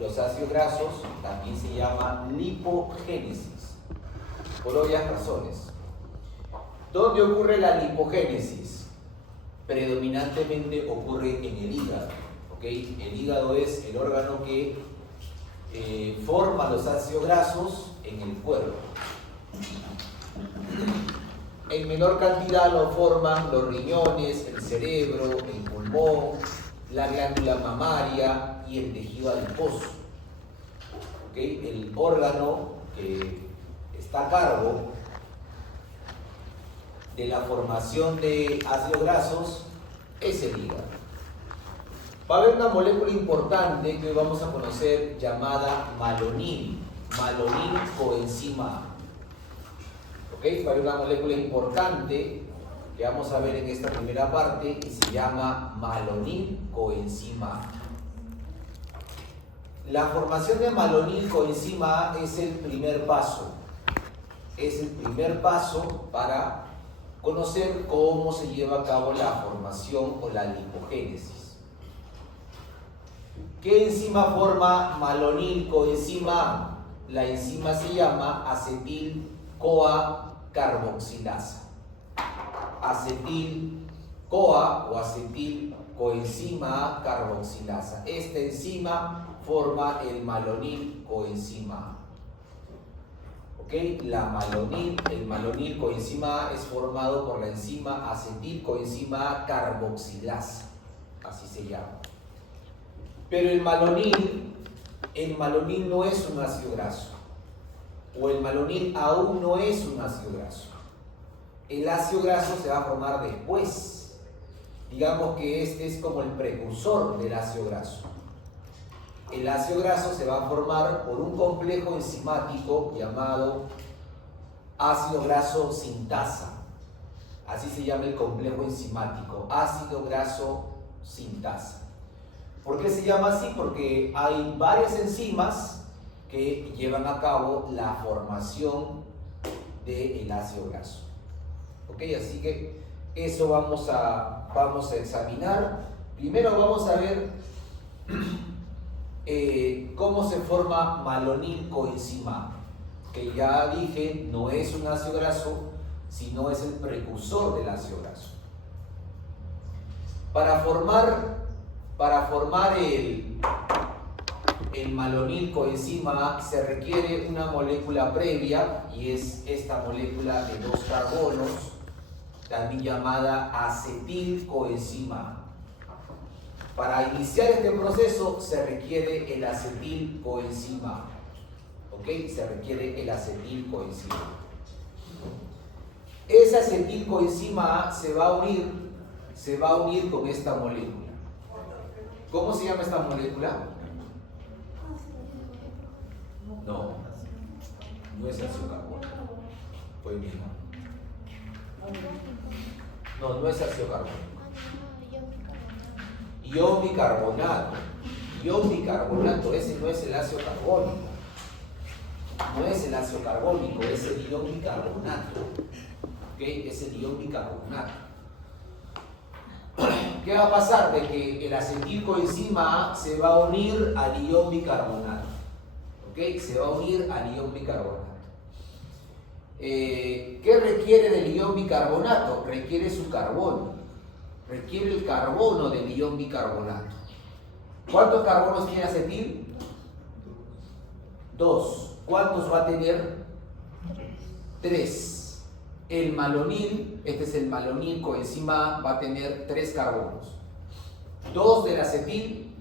Los ácidos grasos también se llama lipogénesis, por obvias razones. ¿Dónde ocurre la lipogénesis? Predominantemente ocurre en el hígado. ¿Okay? El hígado es el órgano que forma los ácidos grasos en el cuerpo. En menor cantidad lo forman los riñones, el cerebro, el pulmón, la glándula mamaria y el tejido adiposo. ¿Okay? El órgano que está a cargo de la formación de ácidos grasos es el hígado. Va a haber una molécula importante que hoy vamos a conocer llamada malonil coenzima A. ¿Okay? Va a haber una molécula importante que vamos a ver en esta primera parte y se llama malonil coenzima A. La formación de malonil coenzima A es el primer paso. Es el primer paso para conocer cómo se lleva a cabo la formación o la lipogénesis. ¿Qué enzima forma malonil coenzima A? La enzima se llama acetil-CoA carboxilasa. Acetil-CoA o acetil-coenzima A carboxilasa. Esta enzima forma el malonil coenzima A. ¿Okay? El malonil coenzima A es formado por la enzima acetil-coenzima A carboxilasa. Así se llama. Pero el malonil no es un ácido graso, o el malonil aún no es un ácido graso. El ácido graso se va a formar después. Digamos que este es como el precursor del ácido graso. El ácido graso se va a formar por un complejo enzimático llamado ácido graso sintasa. Así se llama el complejo enzimático, ácido graso sintasa. ¿Por qué se llama así? Porque hay varias enzimas que llevan a cabo la formación del ácido graso. ¿Ok? Así que eso vamos a examinar. Primero vamos a ver cómo se forma malonil coenzima A, que ya dije no es un ácido graso, sino es el precursor del ácido graso. Para formar el malonil coenzima A se requiere una molécula previa y es esta molécula de 2 carbonos, también llamada acetil-coenzima A. Para iniciar este proceso se requiere el acetil-coenzima A. ¿Ok? Se requiere el acetil-coenzima A. Ese acetil-coenzima A se va a unir con esta molécula. ¿Cómo se llama esta molécula? No es ácido carbónico. Pues bien. No es ácido carbónico. Ion bicarbonato. Ion bicarbonato, ese no es el ácido carbónico. No es el ácido carbónico, es el ion bicarbonato. ¿Ok? Es el ion bicarbonato. ¿Qué va a pasar? De que el acetilcoenzima A se va a unir al ion bicarbonato. ¿Ok? Se va a unir al ion bicarbonato. ¿Qué requiere del ion bicarbonato? Requiere su carbono. Requiere el carbono del ion bicarbonato. ¿Cuántos carbonos tiene acetil? 2. ¿Cuántos va a tener? 3. El malonil, este es el malonil coenzima A, va a tener 3 carbonos. 2 del acetil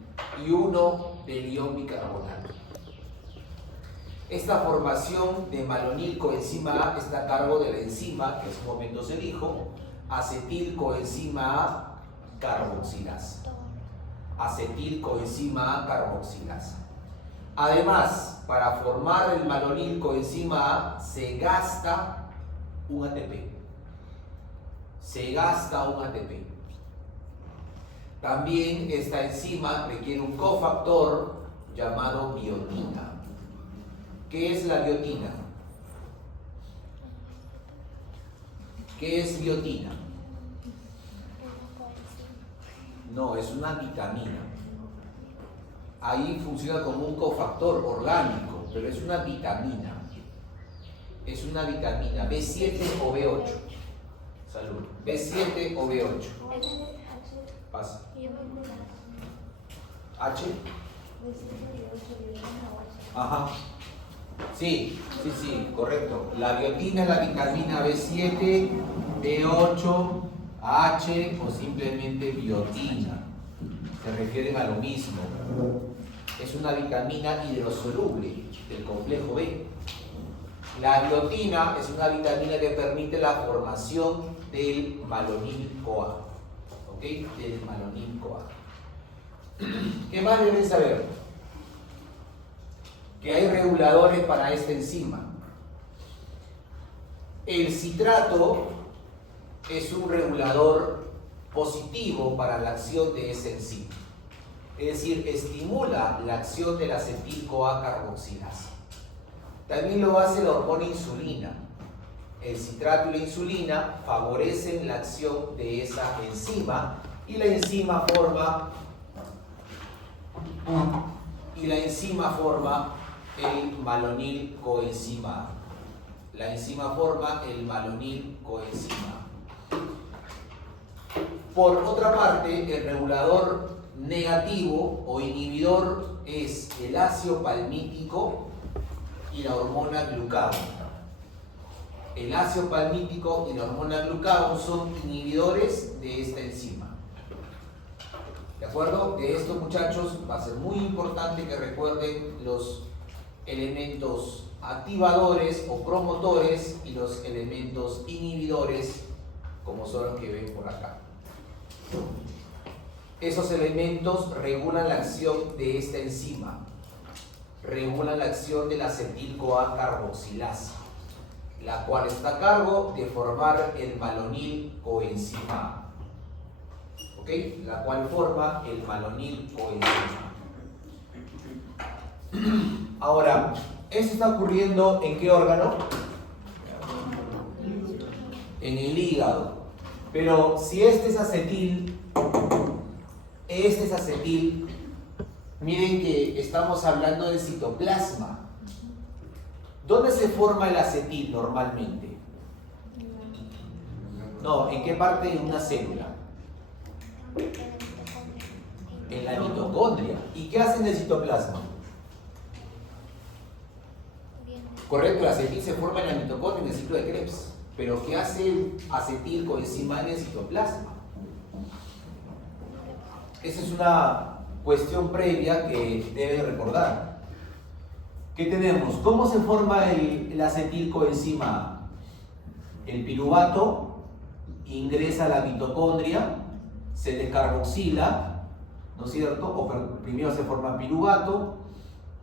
y 1 del ion bicarbonato. Esta formación de malonil coenzima A está a cargo de la enzima, que en su momento se dijo, acetil-coenzima A carboxilasa. Acetil-coenzima A carboxilasa. Además, para formar el malonil coenzima A se gasta un ATP. También esta enzima requiere un cofactor llamado biotina. ¿Qué es la biotina? ¿Qué es biotina? No, es una vitamina. ahí funciona como un cofactor orgánico, pero es una vitamina. Es una vitamina B7 o B8. Salud. B7 o B8. Pasa. H. Ajá. Sí, correcto. La biotina es la vitamina B7, B8, H o simplemente biotina. Se refieren a lo mismo. Es una vitamina hidrosoluble del complejo B. La biotina es una vitamina que permite la formación del malonil-CoA. ¿Ok? Del malonil-CoA. ¿Qué más deben saber? Que hay reguladores para esta enzima. El citrato es un regulador positivo para la acción de esa enzima. Es decir, estimula la acción de la acetil-CoA carboxilasa. También lo hace la hormona insulina. El citrato y la insulina favorecen la acción de esa enzima y la enzima forma el malonil coenzima A. La enzima forma el malonil coenzima A. Por otra parte, el regulador negativo o inhibidor es el ácido palmítico y la hormona glucagón. El ácido palmítico y la hormona glucagón son inhibidores de esta enzima. ¿De acuerdo? De esto, muchachos, va a ser muy importante que recuerden los elementos activadores o promotores y los elementos inhibidores, como son los que ven por acá. Esos elementos regulan la acción de esta enzima, regulan la acción de la acetil-CoA carboxilasa, la cual está a cargo de formar el malonil coenzima A. ¿Ok? La cual forma el malonil coenzima A. Ahora, ¿eso está ocurriendo en qué órgano? En el hígado. Pero si este es acetil, miren que estamos hablando del citoplasma. ¿Dónde se forma el acetil normalmente? No, ¿en qué parte de una célula? En la mitocondria. ¿Y qué hace en el citoplasma? Correcto, el acetil se forma en la mitocondria, en el ciclo de Krebs. Pero ¿qué hace el acetil coenzima en el citoplasma? Esa es una cuestión previa que deben recordar. ¿Qué tenemos? ¿Cómo se forma el acetil coenzima A? El piruvato ingresa a la mitocondria, se descarboxila, ¿no es cierto? O primero se forma piruvato,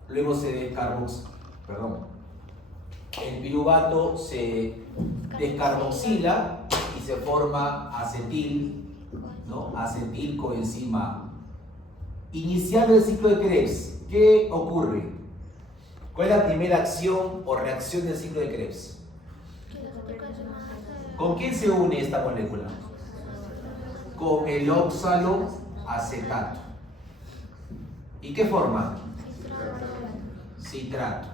luego se descarboxila, el piruvato se descarboxila y se forma acetil, ¿no? Acetil coenzima A. Iniciando el ciclo de Krebs, ¿qué ocurre? ¿Cuál es la primera acción o reacción del ciclo de Krebs? ¿Con quién se une esta molécula? Con el oxaloacetato. ¿Y qué forma? Citrato.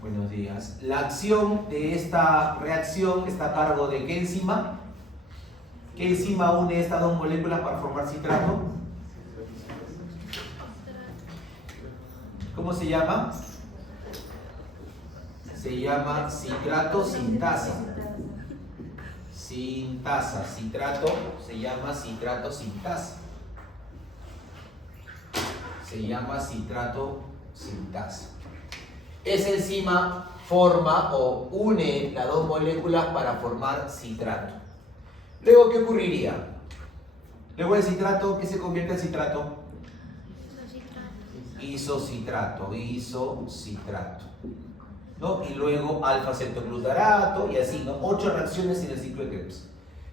Buenos días. La acción de esta reacción está a cargo de ¿qué enzima? ¿Qué enzima une estas dos moléculas para formar citrato? ¿Cómo se llama? Se llama citrato sintasa. Citrato se llama citrato sintasa. Se llama citrato sintasa. Esa enzima forma o une las dos moléculas para formar citrato. Luego, ¿qué ocurriría? Luego del citrato, ¿qué se convierte en citrato? Isocitrato, ¿no? Y luego alfa-cetoglutarato y así, ¿no? 8 reacciones en el ciclo de Krebs.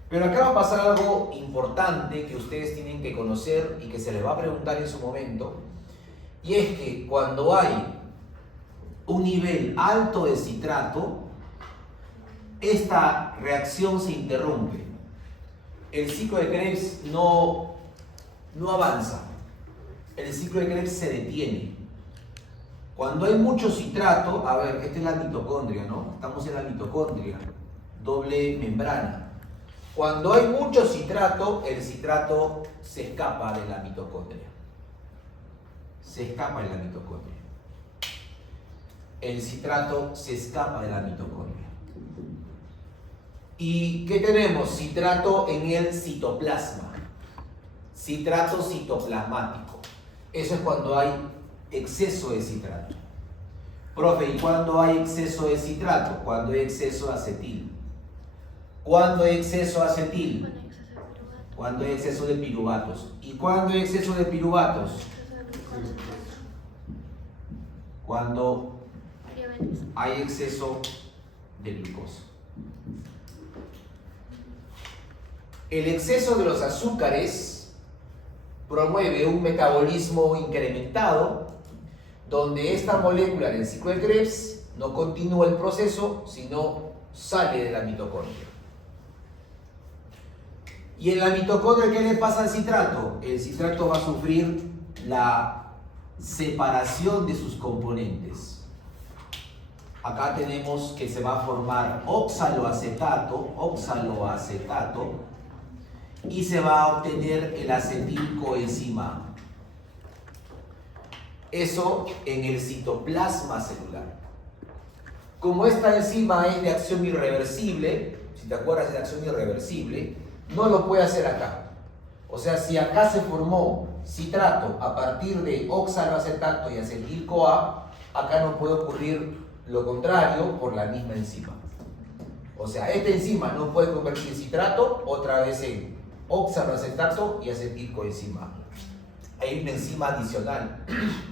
Pero acá va a pasar algo importante que ustedes tienen que conocer y que se les va a preguntar en su momento, y es que cuando hay un nivel alto de citrato, esta reacción se interrumpe. El ciclo de Krebs no avanza. el ciclo de Krebs se detiene. Cuando hay mucho citrato, a ver, esta es la mitocondria, ¿no? Estamos en la mitocondria, doble membrana. Cuando hay mucho citrato, el citrato se escapa de la mitocondria. Se escapa de la mitocondria. El citrato se escapa de la mitocondria. ¿Y qué tenemos? Citrato en el citoplasma. Citrato citoplasmático. Eso es cuando hay exceso de citrato. Profe, ¿y cuándo hay exceso de citrato? Cuando hay exceso de acetil. ¿Cuándo hay exceso de acetil? Cuando hay exceso de piruvatos. ¿Y cuándo hay exceso de piruvatos? Cuando hay exceso de glucosa. El exceso de los azúcares promueve un metabolismo incrementado donde esta molécula en el ciclo de Krebs no continúa el proceso, sino sale de la mitocondria. ¿Y en la mitocondria qué le pasa al citrato? El citrato va a sufrir la separación de sus componentes. Acá tenemos que se va a formar oxaloacetato, y se va a obtener el acetilcoenzima. Eso en el citoplasma celular. Como esta enzima es de acción irreversible, si te acuerdas de la acción irreversible, no lo puede hacer acá. O sea, si acá se formó citrato a partir de oxaloacetato y acetil-CoA, acá no puede ocurrir lo contrario por la misma enzima. O sea, esta enzima no puede convertir citrato otra vez en oxaloacetato y acetilcoenzima. Hay una enzima adicional,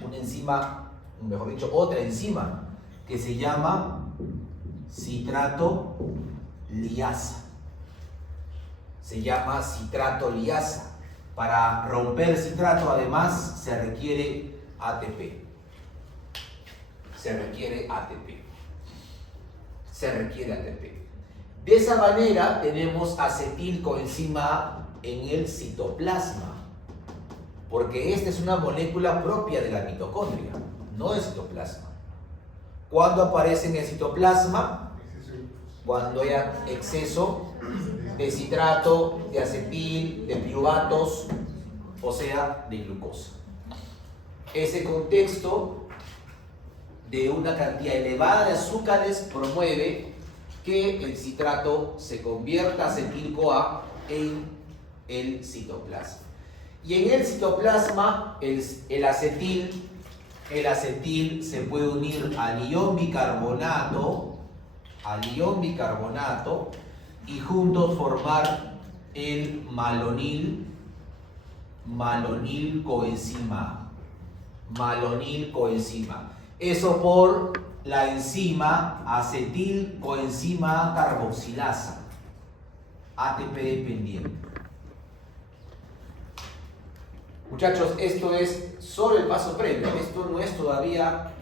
una enzima, mejor dicho, otra enzima que se llama citrato liasa. Se llama citrato liasa. Para romper citrato, además, se requiere ATP. Se requiere ATP. De esa manera tenemos acetilcoenzima en el citoplasma, porque esta es una molécula propia de la mitocondria, no del citoplasma. ¿Cuándo aparece en el citoplasma? Cuando haya exceso de citrato, de acetil, de piruvatos, o sea, de glucosa. Ese contexto de una cantidad elevada de azúcares promueve que el citrato se convierta acetil-CoA en el citoplasma. Y en el citoplasma el acetil se puede unir al ion bicarbonato y juntos formar el malonilcoenzima. Eso por la enzima acetilcoenzima carboxilasa, ATP dependiente. Muchachos, esto es solo el paso previo, esto no es todavía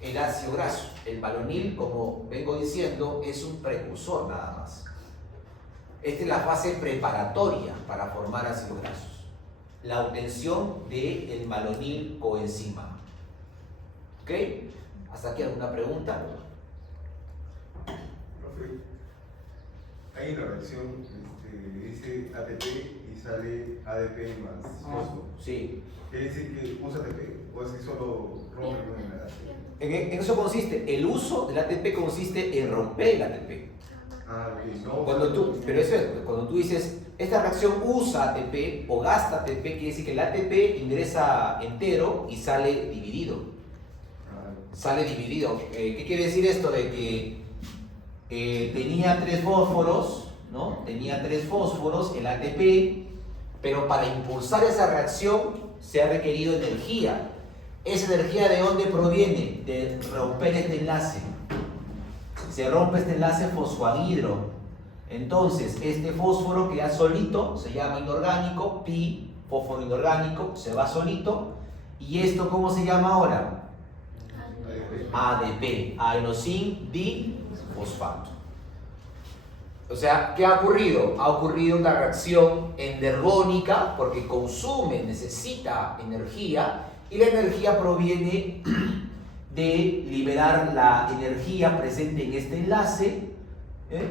el ácido graso. El malonil, como vengo diciendo, es un precursor nada más. Esta es la fase preparatoria para formar ácidos grasos. La obtención del malonilcoenzima. ¿Ok? ¿Hasta aquí alguna pregunta? Profe, hay una reacción, dice ATP y sale ADP más fosfo. Sí. ¿Quiere decir que usa ATP o es que solo rompe con el ATP? En eso consiste, el uso del ATP consiste en romper el ATP. Ah, ok. No, Pero eso es, cuando tú dices, esta reacción usa ATP o gasta ATP, quiere decir que el ATP ingresa entero y sale dividido. Sale dividido. ¿Qué quiere decir esto? De que tenía 3 fósforos, ¿no? Tenía 3 fósforos, el ATP, pero para impulsar esa reacción se ha requerido energía. ¿Esa energía de dónde proviene? De romper este enlace. Se rompe este enlace fosfoanhidro. Entonces, este fósforo queda solito, se llama inorgánico, pi, fósforo inorgánico, se va solito. ¿Y esto cómo se llama ahora? ADP, adenosín difosfato. O sea, ¿qué ha ocurrido? Ha ocurrido una reacción endergónica porque consume, necesita energía y la energía proviene de liberar la energía presente en este enlace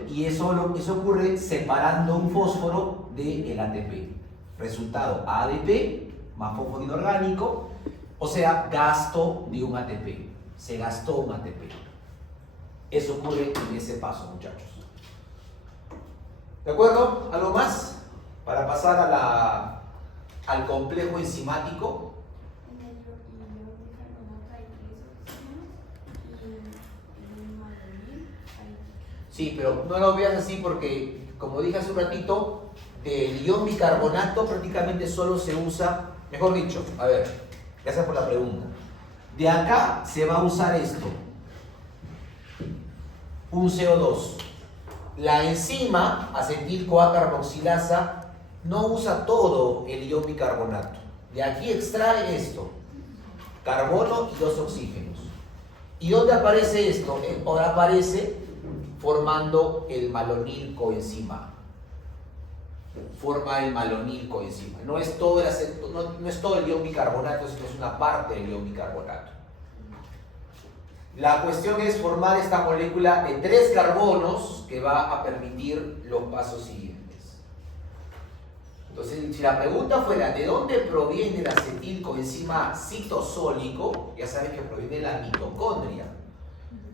y eso ocurre separando un fósforo del ATP. Resultado, ADP más fósforo inorgánico, o sea, gasto de un ATP. Se gastó un ATP. Eso ocurre en ese paso, muchachos. ¿De acuerdo? ¿Algo más? Para pasar al complejo enzimático. Sí, pero no lo veas así porque, como dije hace un ratito, del ion bicarbonato prácticamente solo se usa, mejor dicho, a ver, gracias por la pregunta. De acá se va a usar esto, un CO2. La enzima acetil-CoA carboxilasa no usa todo el ion bicarbonato. De aquí extrae esto, carbono y 2 oxígenos. ¿Y dónde aparece esto? Ahora aparece formando el malonil coenzima. Forma el malonil coenzima. No es todo el ion bicarbonato, sino es una parte del ion bicarbonato. La cuestión es formar esta molécula de 3 carbonos que va a permitir los pasos siguientes. Entonces, si la pregunta fuera ¿de dónde proviene el acetilcoenzima citosólico? Ya sabes que proviene de la mitocondria.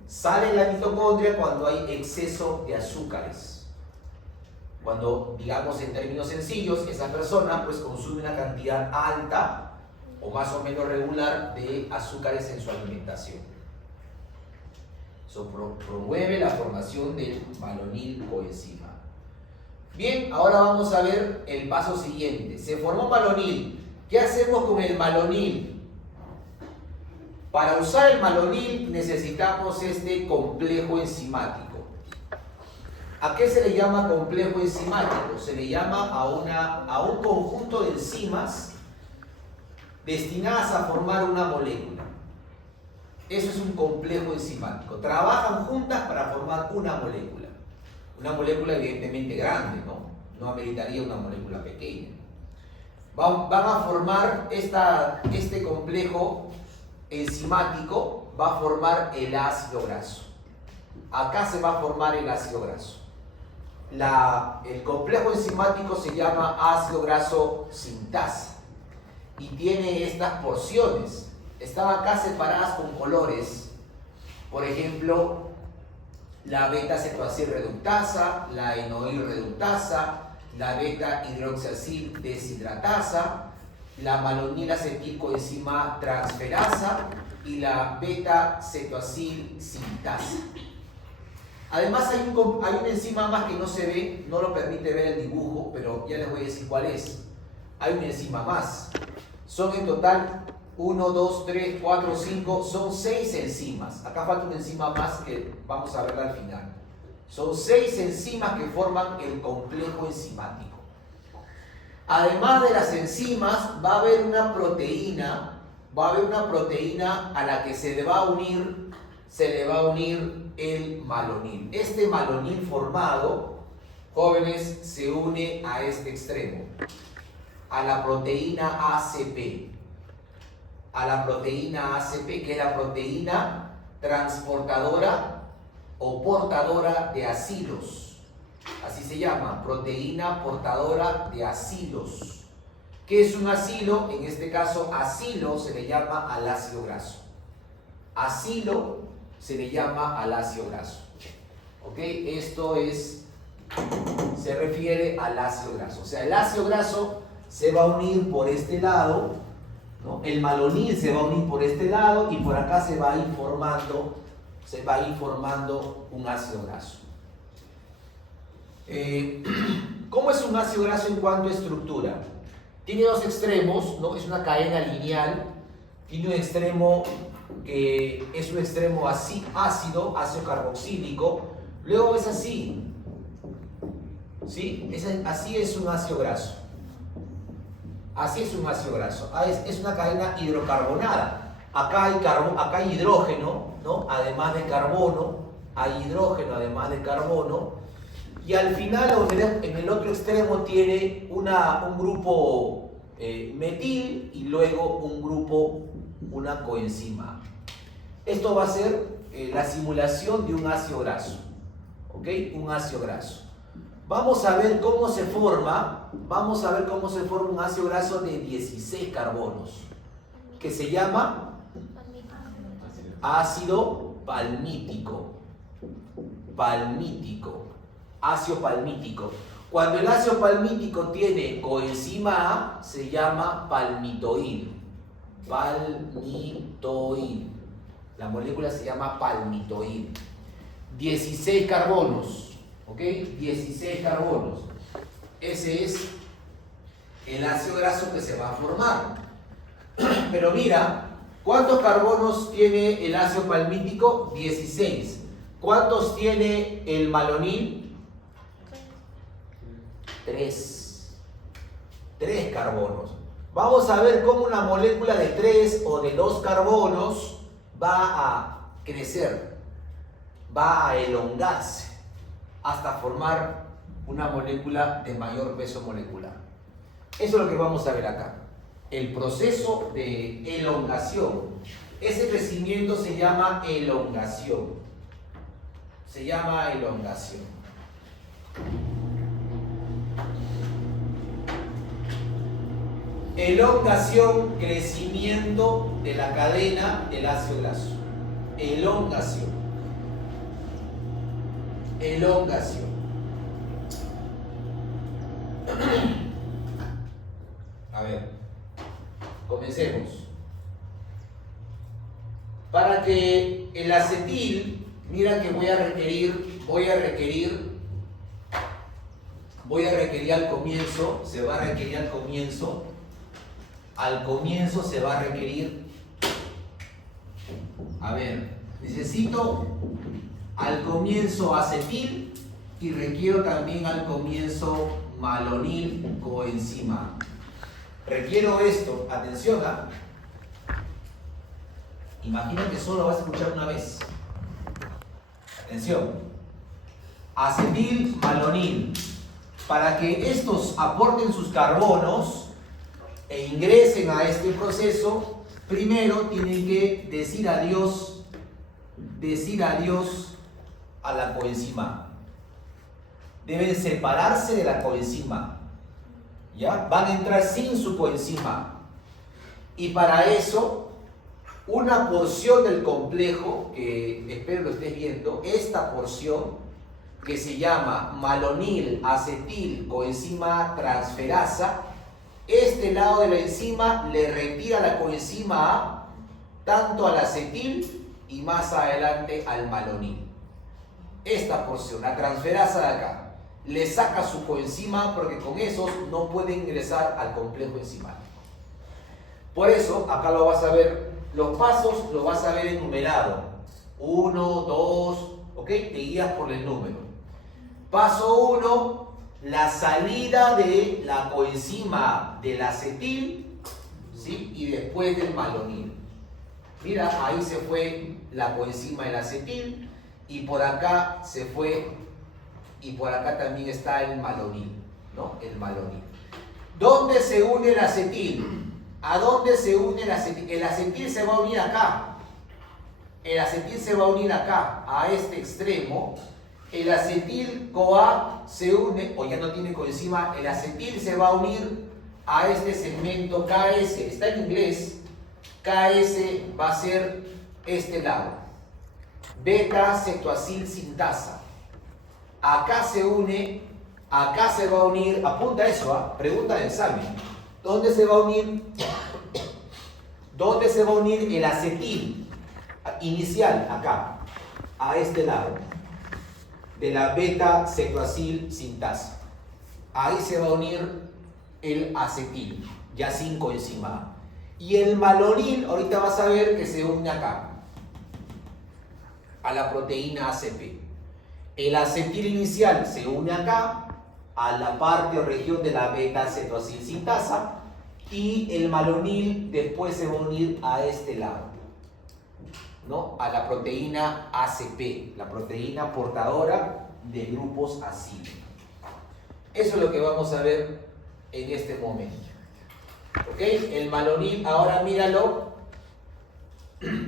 Sale la mitocondria cuando hay exceso de azúcares. Cuando, digamos en términos sencillos, esa persona pues consume una cantidad alta o más o menos regular de azúcares en su alimentación. Eso promueve la formación del malonil coenzima. Bien, ahora vamos a ver el paso siguiente. Se formó malonil. ¿Qué hacemos con el malonil? Para usar el malonil necesitamos este complejo enzimático. ¿A qué se le llama complejo enzimático? Se le llama a un conjunto de enzimas destinadas a formar una molécula. Eso es un complejo enzimático. Trabajan juntas para formar una molécula. Una molécula evidentemente grande, ¿no? No ameritaría una molécula pequeña. Van a formar este complejo enzimático, va a formar el ácido graso. Acá se va a formar el ácido graso. El complejo enzimático se llama ácido graso sintasa y tiene estas porciones. Están acá separadas con colores. Por ejemplo, la beta-cetoacil reductasa, la enoil reductasa, la beta-hidroxiacil deshidratasa, la malonilacetilcoenzima transferasa y la beta-cetoacil sintasa. Además hay una enzima más que no se ve, no lo permite ver el dibujo, pero ya les voy a decir cuál es. Hay una enzima más. Son en total 1, 2, 3, 4, 5, son 6 enzimas. Acá falta una enzima más que vamos a verla al final. Son 6 enzimas que forman el complejo enzimático. Además de las enzimas, va a haber una proteína a la que se le va a unir el malonil. Este malonil formado, jóvenes, se une a este extremo, a la proteína ACP. A la proteína ACP, que es la proteína transportadora o portadora de acilos. Así se llama, proteína portadora de acilos. ¿Qué es un acilo? En este caso, acilo se le llama al ácido graso. Acilo se le llama al ácido graso. ¿Ok? Esto se refiere al ácido graso. O sea, el ácido graso se va a unir por este lado, ¿no? El malonil se va a unir por este lado y por acá se va a ir formando un ácido graso. ¿Cómo es un ácido graso en cuanto a estructura? Tiene 2 extremos, ¿no? Es una cadena lineal. Tiene un extremo que es un extremo ácido carboxílico. Luego es así, ¿sí? Así es un ácido graso. Así es un ácido graso. Es una cadena hidrocarbonada. Acá hay hidrógeno, ¿no? Además de carbono, hay hidrógeno además de carbono. Y al final, en el otro extremo, tiene un grupo metil y luego un grupo, una coenzima. Esto va a ser la simulación de un ácido graso. ¿Ok? Un ácido graso. Vamos a ver cómo se forma. Vamos a ver cómo se forma un ácido graso de 16 carbonos, que se llama ácido palmítico. Palmítico. Ácido palmítico. Cuando el ácido palmítico tiene coenzima A, se llama palmitoil. Palmitoil. La molécula se llama palmitoil. 16 carbonos. ¿Ok? 16 carbonos. Ese es el ácido graso que se va a formar. Pero mira, ¿cuántos carbonos tiene el ácido palmítico? 16. ¿Cuántos tiene el malonil? 3 carbonos. Vamos a ver cómo una molécula de 3 o de 2 carbonos va a crecer, va a elongarse hasta formar una molécula de mayor peso molecular. Eso es lo que vamos a ver acá. El proceso de elongación. Ese crecimiento se llama elongación. Se llama elongación. Elongación, crecimiento de la cadena del ácido graso. Elongación. Elongación. A ver, comencemos. Para que el acetil, mira que voy a requerir al comienzo, se va a requerir al comienzo se va a requerir, a ver, necesito al comienzo acetil y requiero también al comienzo malonil coenzima. Requiero esto, atención, ¿ah? Imagina que solo vas a escuchar una vez. Atención. Acetil, malonil. Para que estos aporten sus carbonos e ingresen a este proceso, primero tienen que decir adiós a la coenzima. Deben separarse de la coenzima. ¿Ya? Van a entrar sin su coenzima. Y para eso, una porción del complejo, que espero lo estés viendo, esta porción que se llama malonil acetil coenzima transferasa, este lado de la enzima le retira la coenzima A tanto al acetil y más adelante al malonil. Esta porción, la transferasa de acá, le saca su coenzima porque con esos no puede ingresar al complejo enzimático. Por eso, acá lo vas a ver, los pasos los vas a ver enumerado. 1, 2, ¿ok? Te guías por el número. Paso 1, la salida de la coenzima del acetil, ¿sí? Y después del malonil. Mira, ahí se fue la coenzima del acetil y por acá se fue, y por acá también está el malonil, ¿no? El malonil. ¿Dónde se une el acetil? ¿A dónde se une el acetil? El acetil se va a unir acá. El acetil se va a unir acá, a este extremo. El acetil CoA se une, o ya no tiene coenzima, el acetil se va a unir a este segmento KS. Está en inglés. KS va a ser este lado. Beta-cetoacil sintasa. Acá se une, acá se va a unir, apunta eso, ¿ah? Pregunta del examen. ¿Dónde se va a unir? ¿Dónde se va a unir el acetil inicial? Acá, a este lado, de la beta-cetoacil sintasa. Ahí se va a unir el acetil, ya sin coenzima. Y el malonil, ahorita vas a ver que se une acá, a la proteína ACP. El acetil inicial se une acá, a la parte o región de la beta-cetoacil sintasa, y el malonil después se va a unir a este lado, ¿no? A la proteína ACP, la proteína portadora de grupos acilo. Eso es lo que vamos a ver en este momento. ¿Ok? El malonil, ahora míralo.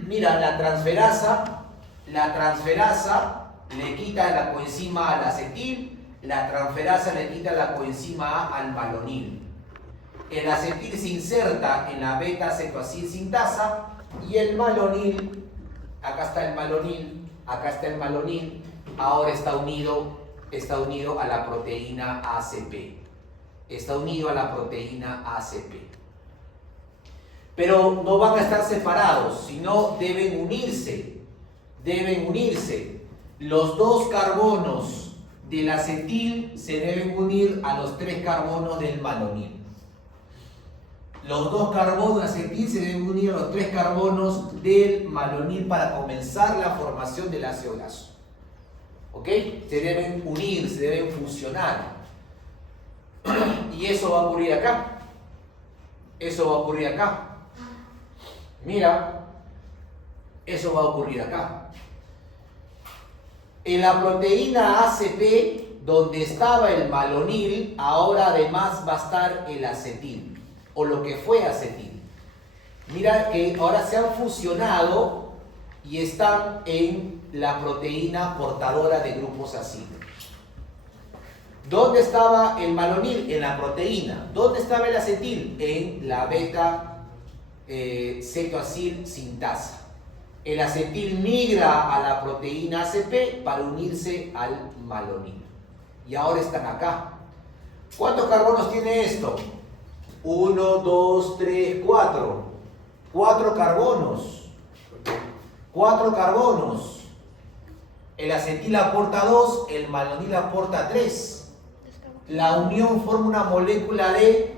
Mira, la transferasa le quita la coenzima A al acetil, la transferasa le quita la coenzima A al malonil. El acetil se inserta en la beta-cetoacil sintasa y el malonil, acá está el malonil, ahora está unido a la proteína ACP. Está unido a la proteína ACP. Pero no van a estar separados, sino deben unirse. Los 2 carbonos del acetil se deben unir a los 3 carbonos del malonil. Los 2 carbonos de acetil se deben unir a los 3 carbonos del malonil para comenzar la formación del ácido graso. ¿Ok? Se deben unir, se deben fusionar. Y eso va a ocurrir acá. Mira, eso va a ocurrir acá. En la proteína ACP, donde estaba el malonil, ahora además va a estar el acetil, o lo que fue acetil. Mira que ahora se han fusionado y están en la proteína portadora de grupos acilo. ¿Dónde estaba el malonil? En la proteína. ¿Dónde estaba el acetil? En la beta-cetoacil sintasa. El acetil migra a la proteína ACP para unirse al malonil. Y ahora están acá. ¿Cuántos carbonos tiene esto? 1, 2, 3, 4. 4 carbonos. 4 carbonos. El acetil aporta 2, el malonil aporta 3. La unión forma una molécula de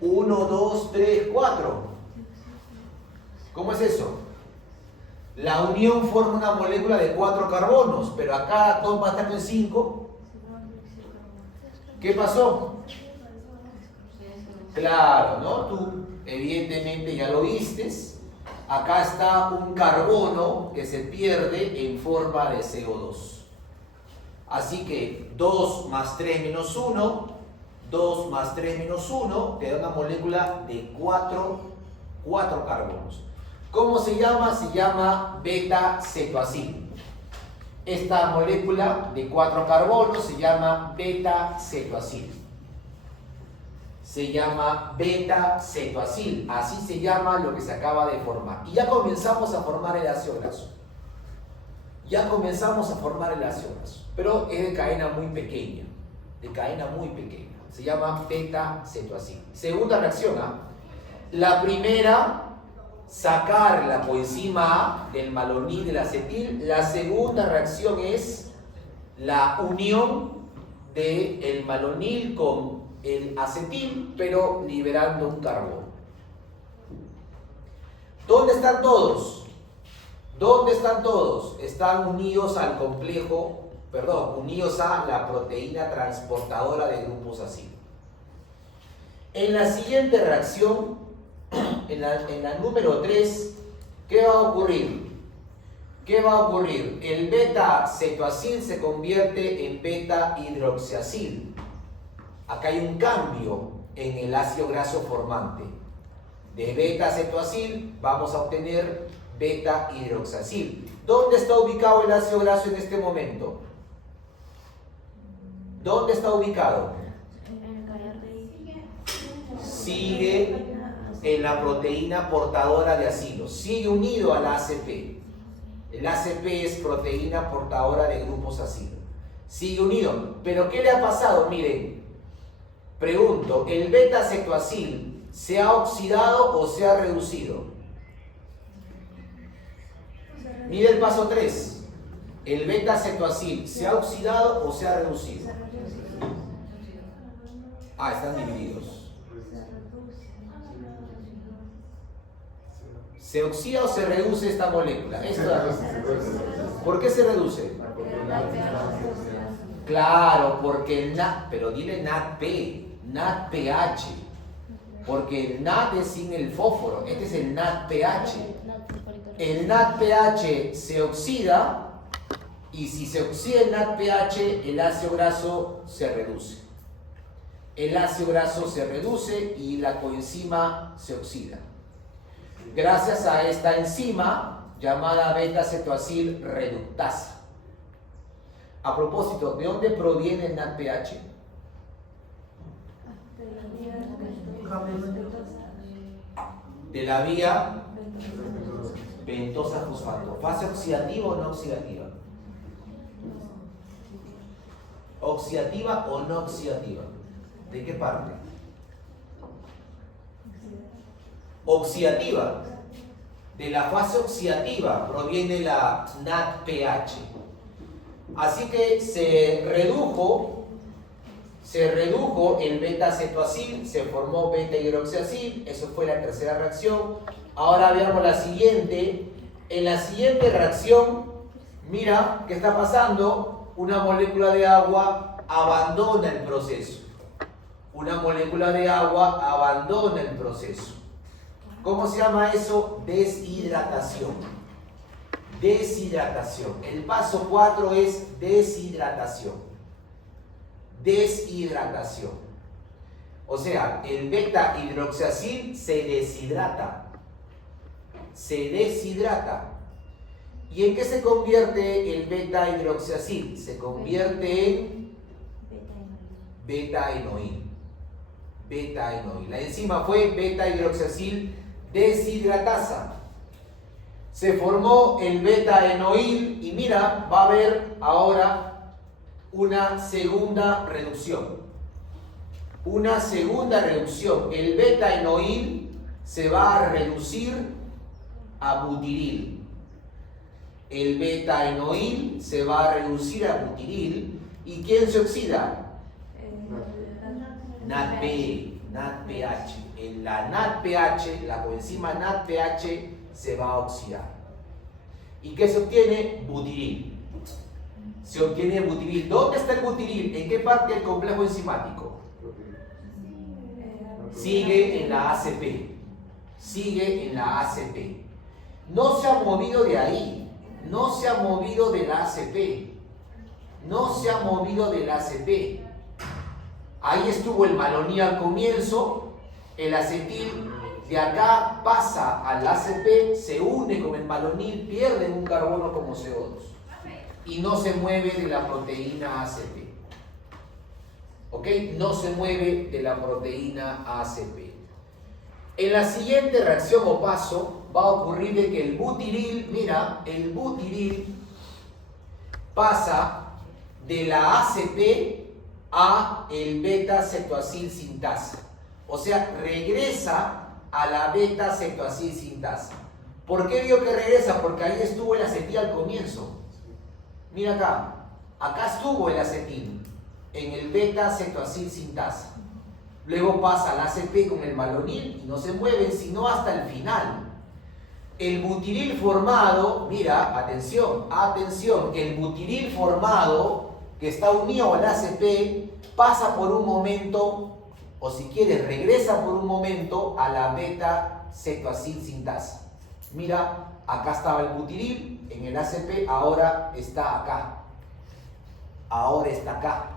1, 2, 3, 4. ¿Cómo es eso? La unión forma una molécula de 4 carbonos, pero acá todo va a estar en 5. ¿Qué pasó? Claro, ¿no? Tú evidentemente ya lo vistes. Acá está un carbono que se pierde en forma de CO2. Así que 2 más 3 menos 1, 2 más 3 menos 1, te da una molécula de 4 carbonos. ¿Cómo se llama? Se llama beta-cetoacil. Esta molécula de 4 carbonos se llama beta-cetoacil. Se llama beta-cetoacil. Así se llama lo que se acaba de formar. Y ya comenzamos a formar el ácido graso. Pero es de cadena muy pequeña. Se llama beta-cetoacil. Segunda reacción, La primera, sacar la coenzima A del malonil del acetil. La segunda reacción es la unión del malonil con el acetil, pero liberando un carbono. ¿Dónde están todos? Están unidos al complejo, unidos a la proteína transportadora de grupos acilo. En la siguiente reacción, en la número 3, ¿qué va a ocurrir? El beta-cetoacil se convierte en beta-hidroxiacil. Acá hay un cambio en el ácido graso formante. De beta-cetoacil vamos a obtener beta-hidroxiacil. ¿Dónde está ubicado el ácido graso en este momento? ¿Dónde está ubicado? Sigue en la proteína portadora de acilo. Sigue unido a la ACP. El ACP es proteína portadora de grupos acilo. Sigue unido. ¿Pero qué le ha pasado? Miren, pregunto, ¿el beta-cetoacil se ha oxidado o se ha reducido? Mire el paso 3. ¿El beta-cetoacil se ha oxidado o se ha reducido? Están divididos. ¿Se oxida o se reduce esta molécula? ¿Por qué se reduce? Claro, porque el NAD, pero dile NADP, NADPH, porque el NAD es sin el fósforo, este es el NADPH. El NADPH se oxida Y si se oxida el NADPH, el ácido graso se reduce. El ácido graso se reduce y la coenzima se oxida. Gracias a esta enzima llamada beta-cetoacil reductasa. A propósito, ¿de dónde proviene el NADPH? De la vía ventosa fosfato. ¿Fase oxidativa o no oxidativa? ¿Oxidativa o no oxidativa? ¿De qué parte? Oxidativa. De la fase oxidativa proviene la NADPH. Así que se redujo el beta-cetoacil, se formó beta-hidroxiacil, eso fue la tercera reacción. Ahora veamos la siguiente. En la siguiente reacción, mira qué está pasando. Una molécula de agua abandona el proceso. Una molécula de agua abandona el proceso. ¿Cómo se llama eso? Deshidratación. Deshidratación. El paso 4 es deshidratación. Deshidratación. O sea, el beta-hidroxiacil se deshidrata. Se deshidrata. ¿Y en qué se convierte el beta-hidroxiacil? Se convierte en beta-enoil. Beta-enoil. La enzima fue beta-hidroxiacil deshidratasa. Se formó el beta-enoil y mira, va a haber ahora una segunda reducción. Una segunda reducción. El beta-enoil se va a reducir a butiril. El beta-enoil se va a reducir a butiril. ¿Y quién se oxida? NADPH. En la NADPH, la coenzima NADPH se va a oxidar. ¿Y qué se obtiene? Butiril. Se obtiene butiril. ¿Dónde está el butiril? ¿En qué parte del complejo enzimático? Sigue en la ACP. Sigue en la ACP. No se ha movido de ahí. No se ha movido de la ACP. No se ha movido de la ACP. Ahí estuvo el malonil al comienzo. El acetil de acá pasa al ACP, se une con el malonil, pierde un carbono como CO2 y no se mueve de la proteína ACP. ¿Ok? No se mueve de la proteína ACP. En la siguiente reacción o paso va a ocurrir de que el butiril, mira, el butiril pasa de la ACP a el beta-cetoacil sintasa. O sea, regresa a la beta-cetoacil sintasa. ¿Por qué digo que regresa? Porque ahí estuvo el acetil al comienzo. Mira acá. Acá estuvo el acetil en el beta-cetoacil sintasa. Luego pasa al ACP con el malonil y no se mueven sino hasta el final. El butiril formado, mira, atención, atención, el butiril formado que está unido al ACP pasa por un momento, o si quieres, regresa por un momento a la beta-cetoacil sintasa. Mira, acá estaba el butiril en el ACP, ahora está acá. Ahora está acá,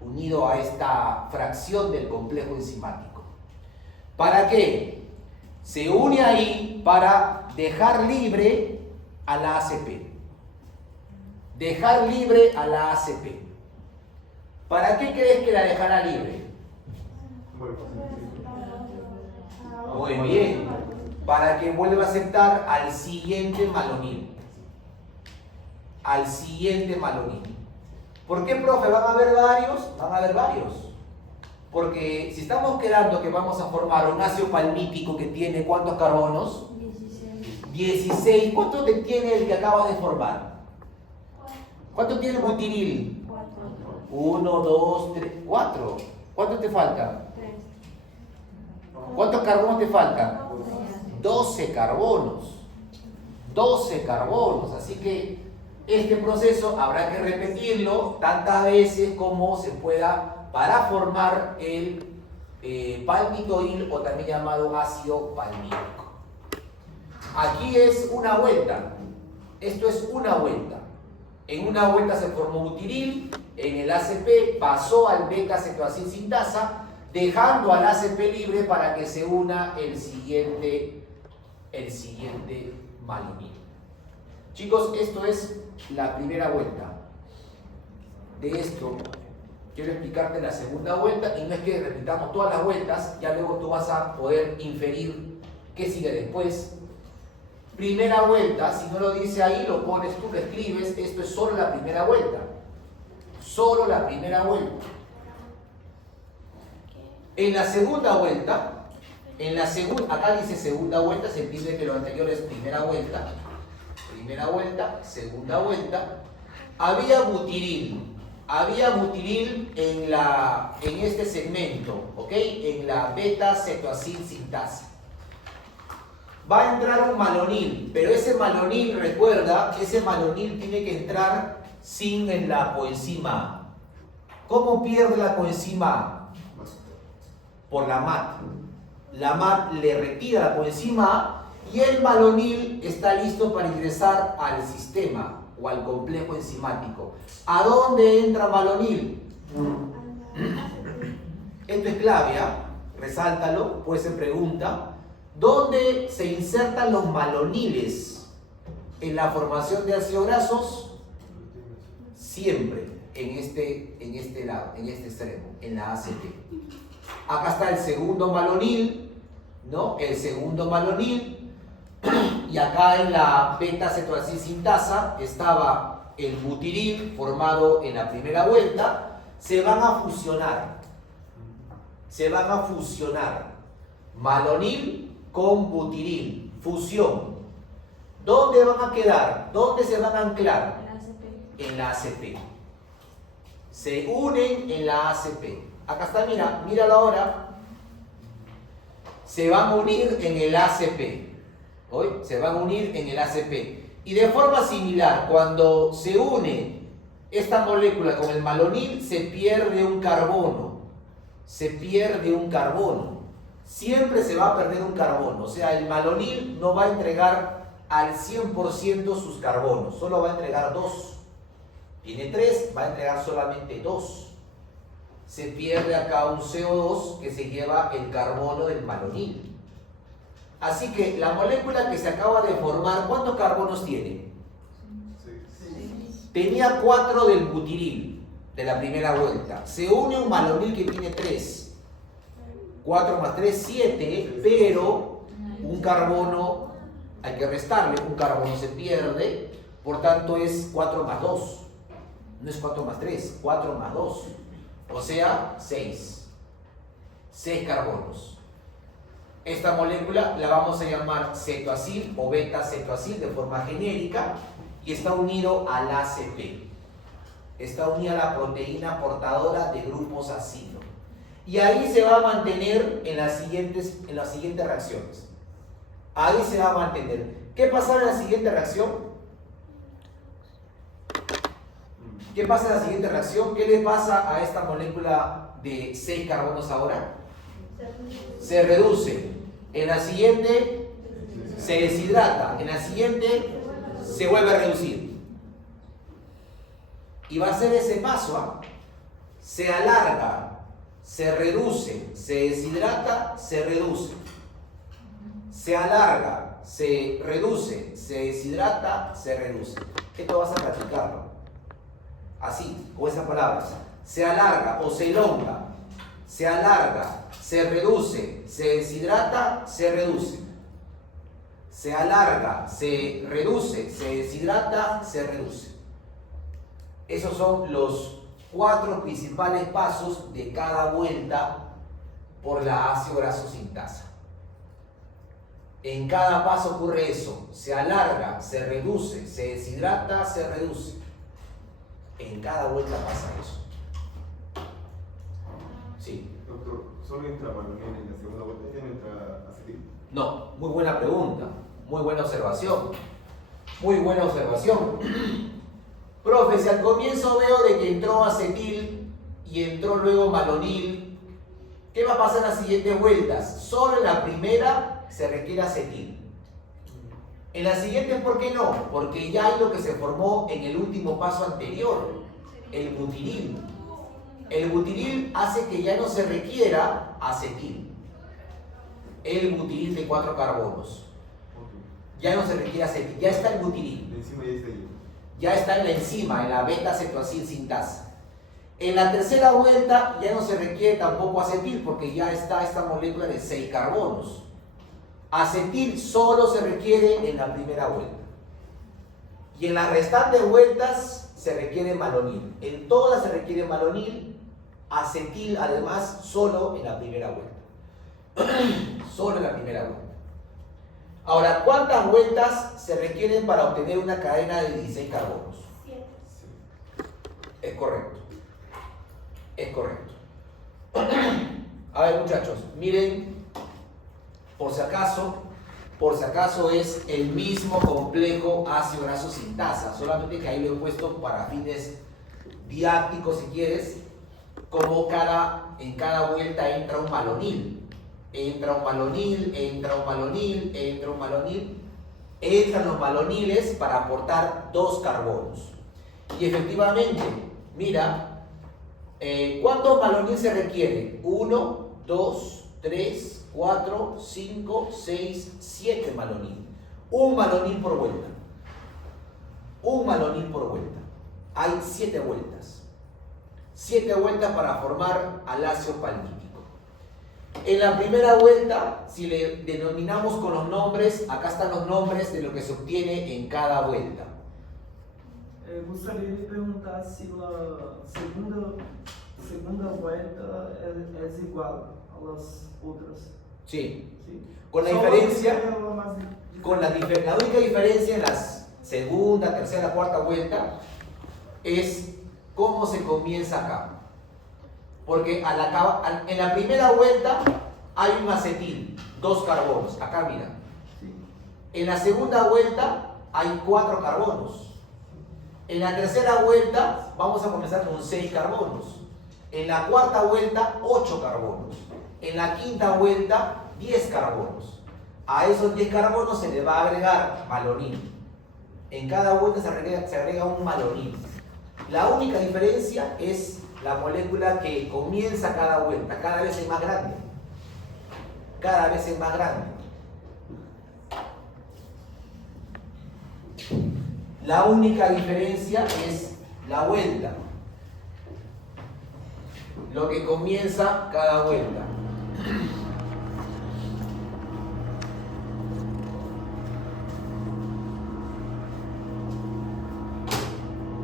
unido a esta fracción del complejo enzimático. ¿Para qué? Se une ahí para dejar libre a la ACP. Dejar libre a la ACP. ¿Para qué crees que la dejará libre? Muy bien. Para que vuelva a aceptar al siguiente malonil. Al siguiente malonil. ¿Por qué, profe? ¿Van a haber varios? Van a haber varios. Porque si estamos quedando que vamos a formar un ácido palmítico que tiene ¿cuántos carbonos? 16. ¿Cuánto te tiene el que acabas de formar? ¿Cuánto tiene el butiril? 1, 2, 3, 4. ¿Cuánto te falta? 3. ¿Cuántos carbonos te faltan? 12 carbonos. 12 carbonos. Así que este proceso habrá que repetirlo tantas veces como se pueda para formar el palmitoil o también llamado ácido palmítico. Aquí es una vuelta. Esto es una vuelta. En una vuelta se formó butiril, en el ACP pasó al beta-cetoacil-sintasa, dejando al ACP libre para que se una el siguiente malonil. Chicos, esto es la primera vuelta. De esto quiero explicarte la segunda vuelta, y no es que repitamos todas las vueltas, ya luego tú vas a poder inferir qué sigue después. Primera vuelta, si no lo dice ahí, lo pones tú, lo escribes, esto es solo la primera vuelta. Solo la primera vuelta. En la segunda vuelta, acá dice segunda vuelta, se entiende que lo anterior es primera vuelta, segunda vuelta. Había butiril en este segmento, ¿ok? En la beta-cetoacil-sintasa. Va a entrar un malonil, pero ese malonil, recuerda, ese malonil tiene que entrar sin la coenzima A. ¿Cómo pierde la coenzima A? Por la MAT. La MAT le retira la coenzima A y el malonil está listo para ingresar al sistema o al complejo enzimático. ¿A dónde entra malonil? Esto es clave, ¿eh? Resáltalo, puede ser pregunta. ¿Dónde se insertan los maloniles en la formación de ácidos grasos? Siempre en este lado, en este extremo, en la ACP. Acá está el segundo malonil, ¿no? El segundo malonil. Y acá en la beta-cetoacil-sintasa estaba el butiril formado en la primera vuelta. Se van a fusionar malonil con butiril, fusión. ¿Dónde van a quedar? ¿Dónde se van a anclar? En la ACP. Se unen en la ACP. Acá está, míralo ahora. Se van a unir en el ACP. ¿Hoy? Se van a unir en el ACP. Y de forma similar, cuando se une esta molécula con el malonil, se pierde un carbono. Siempre se va a perder un carbono. O sea, el malonil no va a entregar al 100% sus carbonos. Solo va a entregar 2. Tiene 3, va a entregar solamente 2. Se pierde acá un CO2 que se lleva el carbono del malonil. Así que la molécula que se acaba de formar, ¿cuántos carbonos tiene? 6. Tenía 4 del butiril de la primera vuelta. Se une un malonil que tiene 3. 4 más 3, 7, pero un carbono hay que restarle, un carbono se pierde, por tanto es 4 más 2. No es 4 más 3, 4 más 2. O sea, 6. 6 carbonos. Esta molécula la vamos a llamar cetoacil o beta-cetoacil de forma genérica y está unido al ACP. Está unida a la proteína portadora de grupos acilo. Y ahí se va a mantener en las siguientes reacciones. Ahí se va a mantener. ¿Qué pasará en la siguiente reacción? ¿Qué pasa en la siguiente reacción? ¿Qué le pasa a esta molécula de 6 carbonos ahora? Se reduce. En la siguiente se deshidrata. En la siguiente se vuelve a reducir. Y va a ser ese paso, ¿eh? Se alarga, se reduce, se deshidrata, se reduce. Se alarga, se reduce, se deshidrata, se reduce. Esto vas a practicarlo. Así, con esas palabras. Se alarga o se elonga. Se alarga, se reduce, se deshidrata, se reduce. Se alarga, se reduce, se deshidrata, se reduce. Esos son los 4 principales pasos de cada vuelta por la ácido graso sintasa. En cada paso ocurre eso. Se alarga, se reduce, se deshidrata, se reduce. En cada vuelta pasa eso. Sí. Doctor, ¿solo entra malonil en la segunda vuelta? ¿Ya no entra acetil? No, muy buena pregunta. Muy buena observación. Muy buena observación. Profe, si al comienzo veo de que entró acetil y entró luego malonil, ¿qué va a pasar en las siguientes vueltas? Solo en la primera se requiere acetil. En la siguiente, ¿por qué no? Porque ya hay lo que se formó en el último paso anterior, el butiril. El butiril hace que ya no se requiera acetil. El butiril de 4 carbonos. Ya no se requiere acetil, ya está el butiril. La enzima ya está ahí. Ya está en la enzima, en la beta-cetoacil sintasa. En la tercera vuelta ya no se requiere tampoco acetil porque ya está esta molécula de 6 carbonos. Acetil solo se requiere en la primera vuelta. Y en las restantes vueltas se requiere malonil. En todas se requiere malonil, acetil además solo en la primera vuelta. Solo en la primera vuelta. Ahora, ¿cuántas vueltas se requieren para obtener una cadena de 16 carbonos? 7. Es correcto. Es correcto. A ver, muchachos, miren, por si acaso es el mismo complejo ácido graso sintasa, solamente que ahí lo he puesto para fines didácticos si quieres, como en cada vuelta entra un malonil. Entra un malonil, entra un malonil, entra un malonil. Entran los maloniles para aportar 2 carbonos. Y efectivamente, mira, ¿cuántos malonil se requiere? 1, 2, 3, 4, 5, 6, 7 malonil. Un malonil por vuelta. Un malonil por vuelta. Hay 7 vueltas. 7 vueltas para formar al ácido palmítico. En la primera vuelta, si le denominamos con los nombres, acá están los nombres de lo que se obtiene en cada vuelta. Gostaria de perguntar se a segunda vuelta é igual às outras. Sí. Sim. Con la Só diferencia, ela mais la única diferencia en la segunda, tercera, cuarta vuelta es cómo se comienza acá. Porque en la primera vuelta hay un acetil, 2 carbonos. Acá mira. Sim. En la segunda vuelta hay 4 carbonos. En la tercera vuelta vamos a comenzar con 6 carbonos. En la cuarta vuelta 8 carbonos. En la quinta vuelta 10 carbonos. A esos 10 carbonos se le va a agregar malonil. En cada vuelta se agrega un malonil. La única diferencia es la molécula que comienza cada vuelta. Cada vez es más grande. Cada vez es más grande. La única diferencia es la vuelta. Lo que comienza cada vuelta.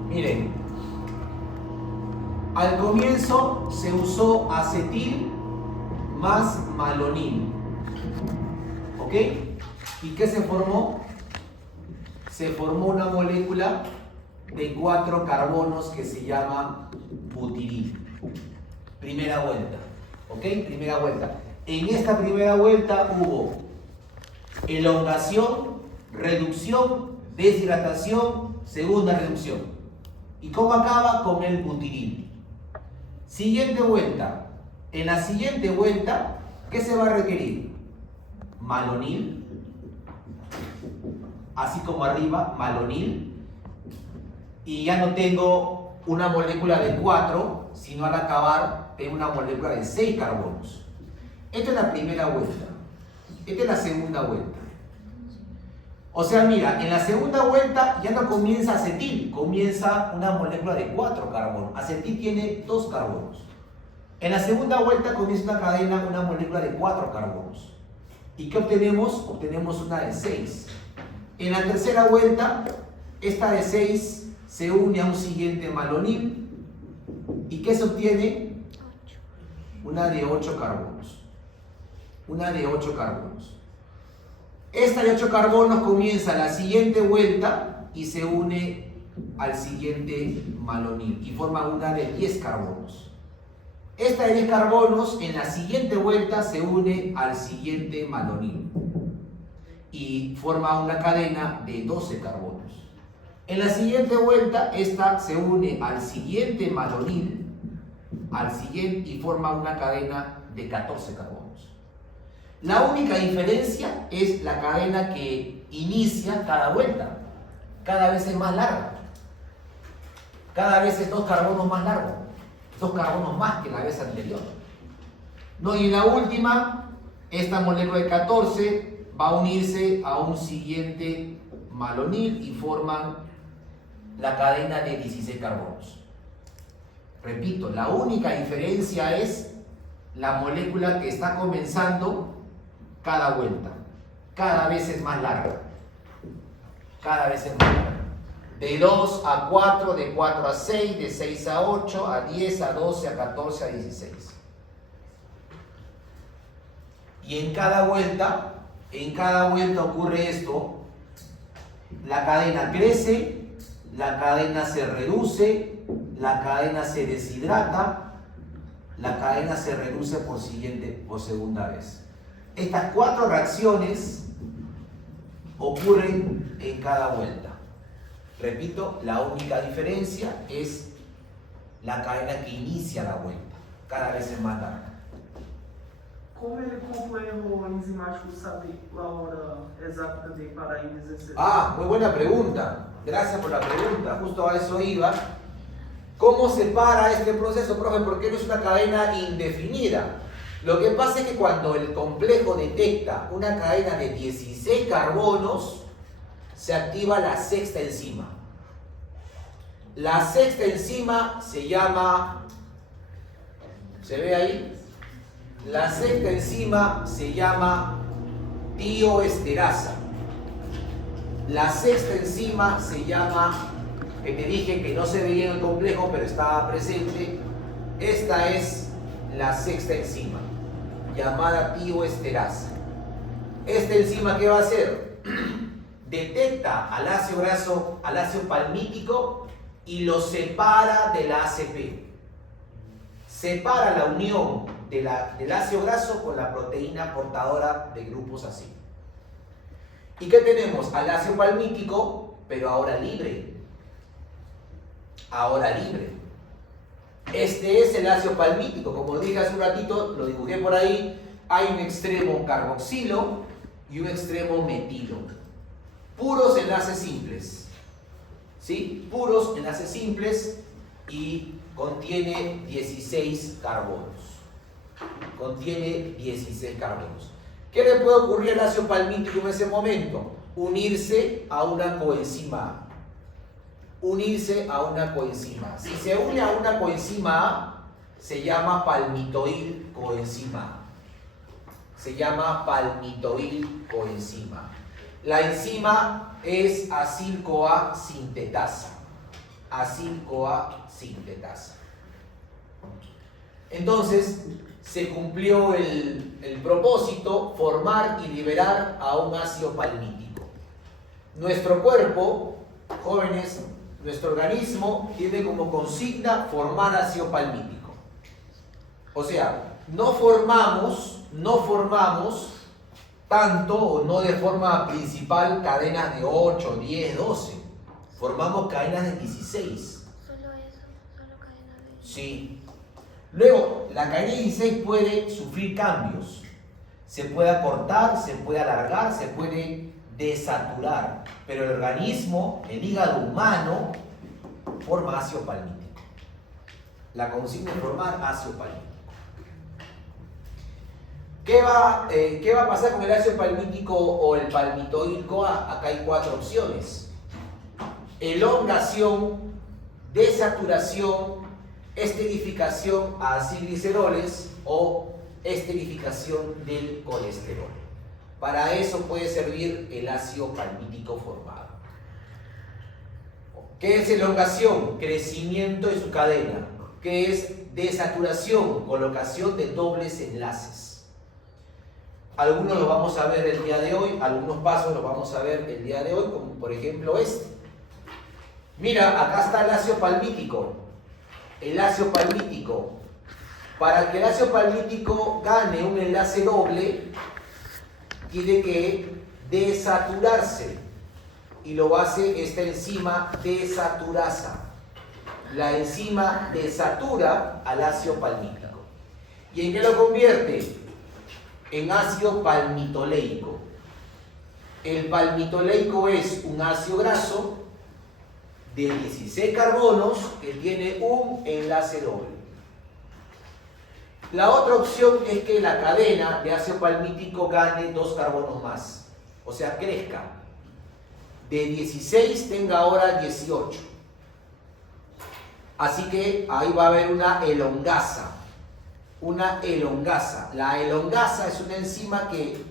Miren, al comienzo se usó acetil más malonil. ¿Ok? ¿Y qué se formó? Se formó una molécula de 4 carbonos que se llama butiril. Primera vuelta. ¿Ok? Primera vuelta. En esta primera vuelta hubo elongación, reducción, deshidratación, segunda reducción. ¿Y cómo acaba? Con el butiril. Siguiente vuelta. En la siguiente vuelta, ¿qué se va a requerir? Malonil. Así como arriba, malonil. Y ya no tengo una molécula de 4, sino al acabar tengo una molécula de 6 carbonos. Esta es la primera vuelta. Esta es la segunda vuelta. O sea, mira, en la segunda vuelta ya no comienza acetil, comienza una molécula de 4 carbonos. Acetil tiene 2 carbonos. En la segunda vuelta comienza una cadena, una molécula de 4 carbonos. ¿Y qué obtenemos? Obtenemos una de 6. En la tercera vuelta, esta de 6 se une a un siguiente malonil. ¿Y qué se obtiene? Una de 8 carbonos. Una de 8 carbonos. Esta de 8 carbonos comienza la siguiente vuelta y se une al siguiente malonil y forma una de 10 carbonos. Esta de 10 carbonos en la siguiente vuelta se une al siguiente malonil y forma una cadena de 12 carbonos. En la siguiente vuelta esta se une al siguiente malonil y forma una cadena de 14 carbonos. La única diferencia es la cadena que inicia cada vuelta. Cada vez es más larga. Cada vez es 2 carbonos más largo. 2 carbonos más que la vez anterior. No, y en la última, esta molécula de 14 va a unirse a un siguiente malonil y forman la cadena de 16 carbonos. Repito, la única diferencia es la molécula que está comenzando cada vuelta. Cada vez es más larga. Cada vez es más larga. De 2 a 4, de 4 a 6, de 6 a 8, a 10, a 12, a 14, a 16. Y en cada vuelta ocurre esto. La cadena crece, la cadena se reduce, la cadena se deshidrata, la cadena se reduce por segunda vez. Estas 4 reacciones ocurren en cada vuelta. Repito, la única diferencia es la cadena que inicia la vuelta. Cada vez es más larga. Como ele complexo enzimático sabe a hora exata de para INE16? Ah, muy buena pregunta. Gracias por la pregunta. Justo a eso iba. ¿Cómo se para este proceso, profe? Porque no es una cadena indefinida. Lo que pasa es que cuando el complejo detecta una cadena de 16 carbonos, se activa la sexta enzima. La sexta enzima se llama, ¿se ve ahí? La sexta enzima se llama tioesterasa. La sexta enzima se llama, que te dije que no se veía en el complejo, pero estaba presente. Esta es la sexta enzima, llamada tioesterasa. Esta enzima, ¿qué va a hacer? Detecta al ácido graso, al ácido palmítico y lo separa de la ACP. Separa la unión del ácido graso con la proteína portadora de grupos así. ¿Y qué tenemos? Al ácido palmítico, pero ahora libre. Ahora libre. Este es el ácido palmítico. Como dije hace un ratito, lo dibujé por ahí. Hay un extremo carboxilo y un extremo metilo. Puros enlaces simples. ¿Sí? Puros enlaces simples y contiene 16 carbonos. Contiene 16 carbonos. ¿Qué le puede ocurrir al ácido palmítico en ese momento? Unirse a una coenzima A. Unirse a una coenzima A. Si se une a una coenzima A, se llama palmitoil coenzima A. Se llama palmitoil coenzima A. La enzima es acil-CoA sintetasa. Acil-CoA sintetasa. Entonces, se cumplió el propósito, formar y liberar a un ácido palmítico. Nuestro cuerpo, jóvenes, nuestro organismo tiene como consigna formar ácido palmítico. O sea, no formamos tanto o no de forma principal cadenas de 8, 10, 12. Formamos cadenas de 16. ¿Solo eso? ¿Solo cadena de...? Sí. Luego, la cadena de 16 puede sufrir cambios. Se puede acortar, se puede alargar, se puede desaturar. Pero el organismo, el hígado humano, forma ácido palmítico. La consigna es formar ácido palmítico. ¿Qué va a pasar con el ácido palmítico o el palmitoil-CoA? Acá hay 4 opciones. Elongación, desaturación, esterificación a acilgliceroles o esterificación del colesterol. Para eso puede servir el ácido palmítico formado. ¿Qué es elongación? Crecimiento de su cadena. ¿Qué es desaturación? Colocación de dobles enlaces. Algunos los vamos a ver el día de hoy, algunos pasos los vamos a ver el día de hoy, como por ejemplo este. Mira, acá está el ácido palmítico. El ácido palmítico. Para que el ácido palmítico gane un enlace doble, tiene que desaturarse. Y lo hace esta enzima desaturasa. La enzima desatura al ácido palmítico. ¿Y en qué lo convierte? en ácido palmitoleico. El palmitoleico es un ácido graso de 16 carbonos que tiene un enlace doble. La otra opción es que la cadena de ácido palmítico gane 2 carbonos más, o sea, crezca. De 16 tenga ahora 18. Así que ahí va a haber una elongasa. Una elongasa. La elongasa es una enzima que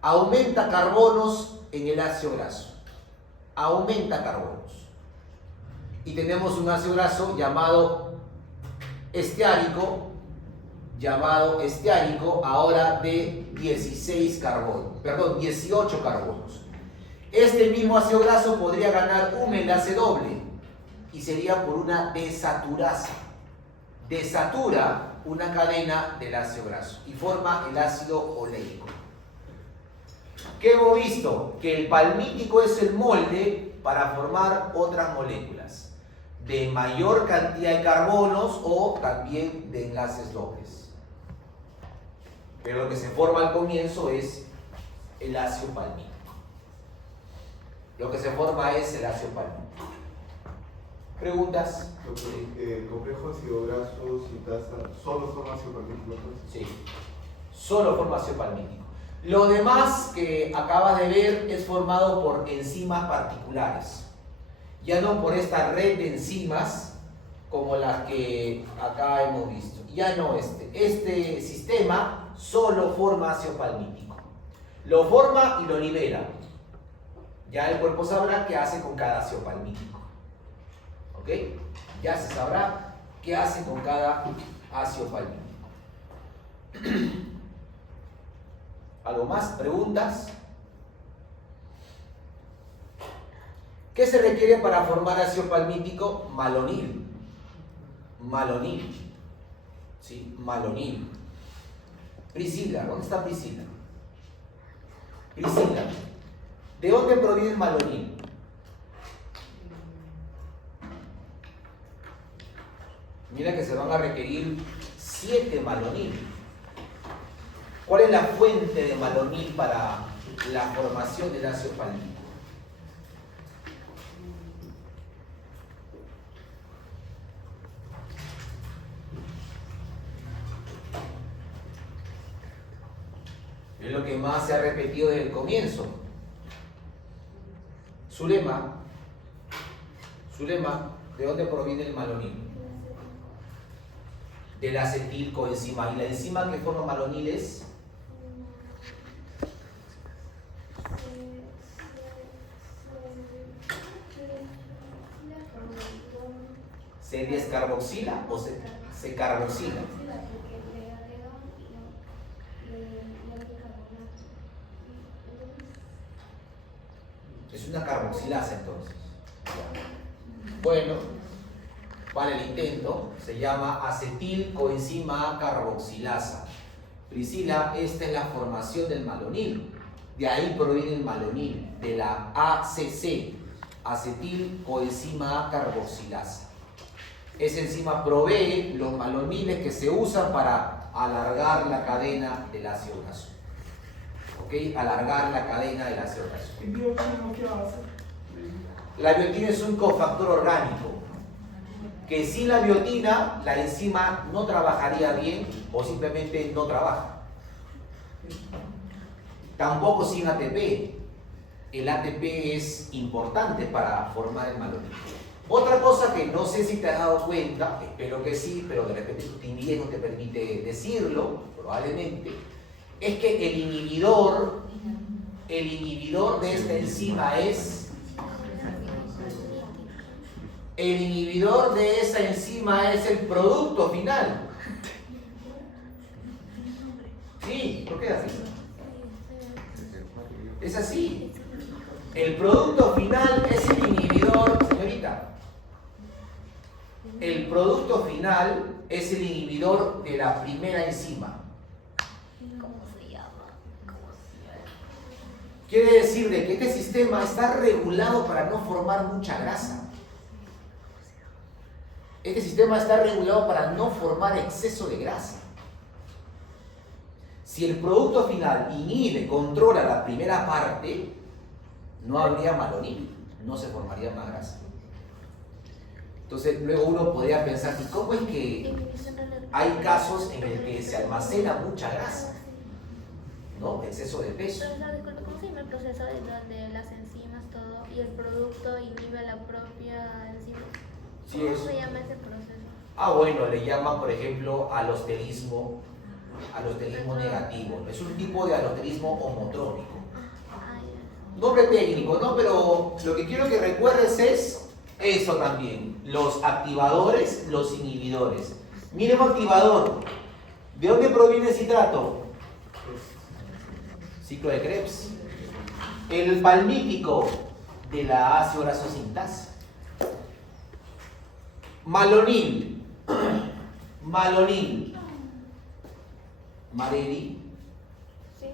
aumenta carbonos en el ácido graso. Aumenta carbonos. Y tenemos un ácido graso llamado esteárico, ahora de 18 carbonos. Este mismo ácido graso podría ganar un enlace doble y sería por una desaturasa. Desatura una cadena del ácido graso y forma el ácido oleico. ¿Qué hemos visto? Que el palmítico es el molde para formar otras moléculas de mayor cantidad de carbonos o también de enlaces dobles. Pero lo que se forma al comienzo es el ácido palmítico. Lo que se forma es el ácido palmítico. ¿Preguntas? El complejo ácido graso citasa solo forma ácido palmítico. Sí, solo forma ácido palmítico. Lo demás que acabas de ver es formado por enzimas particulares, ya no por esta red de enzimas como las que acá hemos visto. Ya no este sistema solo forma ácido palmítico. Lo forma y lo libera. Ya el cuerpo sabrá qué hace con cada ácido palmítico. ¿Ok? Ya se sabrá qué hace con cada ácido palmítico. ¿Algo más? ¿Preguntas? ¿Qué se requiere para formar ácido palmítico? Malonil. Malonil. ¿Sí? Malonil. Priscila. ¿Dónde está Priscila? Priscila. ¿De dónde proviene el malonil? Mira que se van a requerir 7 malonil. ¿Cuál es la fuente de malonil para la formación del ácido palmítico? Es lo que más se ha repetido desde el comienzo. Zulema, ¿de dónde proviene el malonil? Del acetilcoenzima. ¿Y la enzima que forma malonil es? ¿Se descarboxila o se carboxila? Es una carboxilasa entonces. Bueno, vale el intento. Se llama acetilcoenzima carboxilasa. Priscila, esta es la formación del malonil. De ahí proviene el malonil, de la ACC, acetilcoenzima carboxilasa. Esa enzima provee los maloniles que se usan para alargar la cadena del ácido graso. ¿Ok? Alargar la cadena del ácido graso. ¿Y biotina qué hace? La biotina es un cofactor orgánico que sin la biotina la enzima no trabajaría bien o simplemente no trabaja. Tampoco sin ATP. El ATP es importante para formar el malonil. Otra cosa que no sé si te has dado cuenta, espero que sí, pero de repente tu timidez no te permite decirlo, probablemente, es que el inhibidor de esta enzima es... El inhibidor de esa enzima es el producto final. Sí, ¿por qué es así? Es así. El producto final es el inhibidor, señorita. El producto final es el inhibidor de la primera enzima. ¿Cómo se llama? Quiere decir de que este sistema está regulado para no formar mucha grasa. Este sistema está regulado para no formar exceso de grasa. Si el producto final inhibe, controla la primera parte, no habría malonil, no se formaría más grasa. Entonces luego uno podría pensar, ¿y cómo es que hay casos en el que se almacena mucha grasa? ¿No? Exceso de peso. Profesor, disculpe, ¿cómo se llama el proceso de donde las enzimas, todo, y el producto inhibe la propia enzima? Sí, ¿Cómo eso. se llama ese proceso? Bueno, le llaman, por ejemplo, alosterismo negativo. Es un tipo de alosterismo homotrópico. Ah, ya. Nombre técnico, ¿no? Pero lo que quiero que recuerdes es eso también. Los activadores, los inhibidores. Miren un activador. ¿De dónde proviene el citrato? Ciclo de Krebs. El palmítico de la ácido graso sintasa. Malonil. Malonil. Mareli. ¿Sí?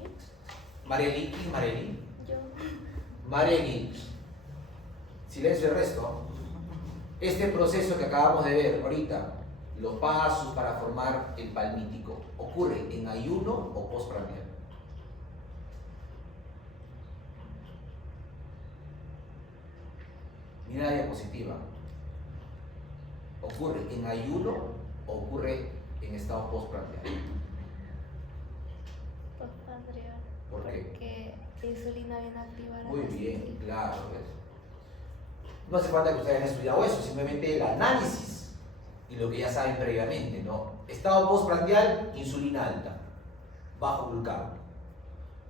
Mareli. ¿Quién es Mareli? Yo. Mareli. Silencio el resto. Este proceso que acabamos de ver ahorita, los pasos para formar el palmítico, ¿ocurre en ayuno o postprandial? Mira la diapositiva. ¿Ocurre en ayuno o ocurre en estado postprandial? Postprandial. ¿Por qué? Porque la insulina viene a activar. Muy bien, claro. No hace falta que ustedes hayan estudiado eso, simplemente el análisis y lo que ya saben previamente, ¿no? Estado postprandial, insulina alta, bajo glucagón.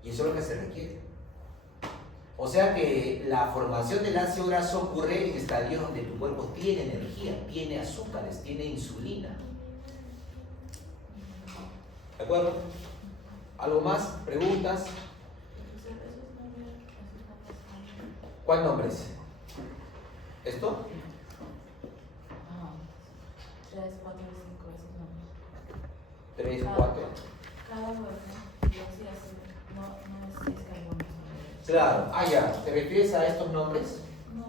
Y eso es lo que se requiere. O sea que la formación del ácido graso ocurre en estadios donde tu cuerpo tiene energía, tiene azúcares, tiene insulina. ¿De acuerdo? ¿Algo más? ¿Preguntas? ¿Cuál nombre es? ¿Esto? 3, 4 y 5, esos nombres. 3, 4. Cada huevo, no es 6 carbonos. Claro. Ya. ¿Te refieres a estos nombres? No.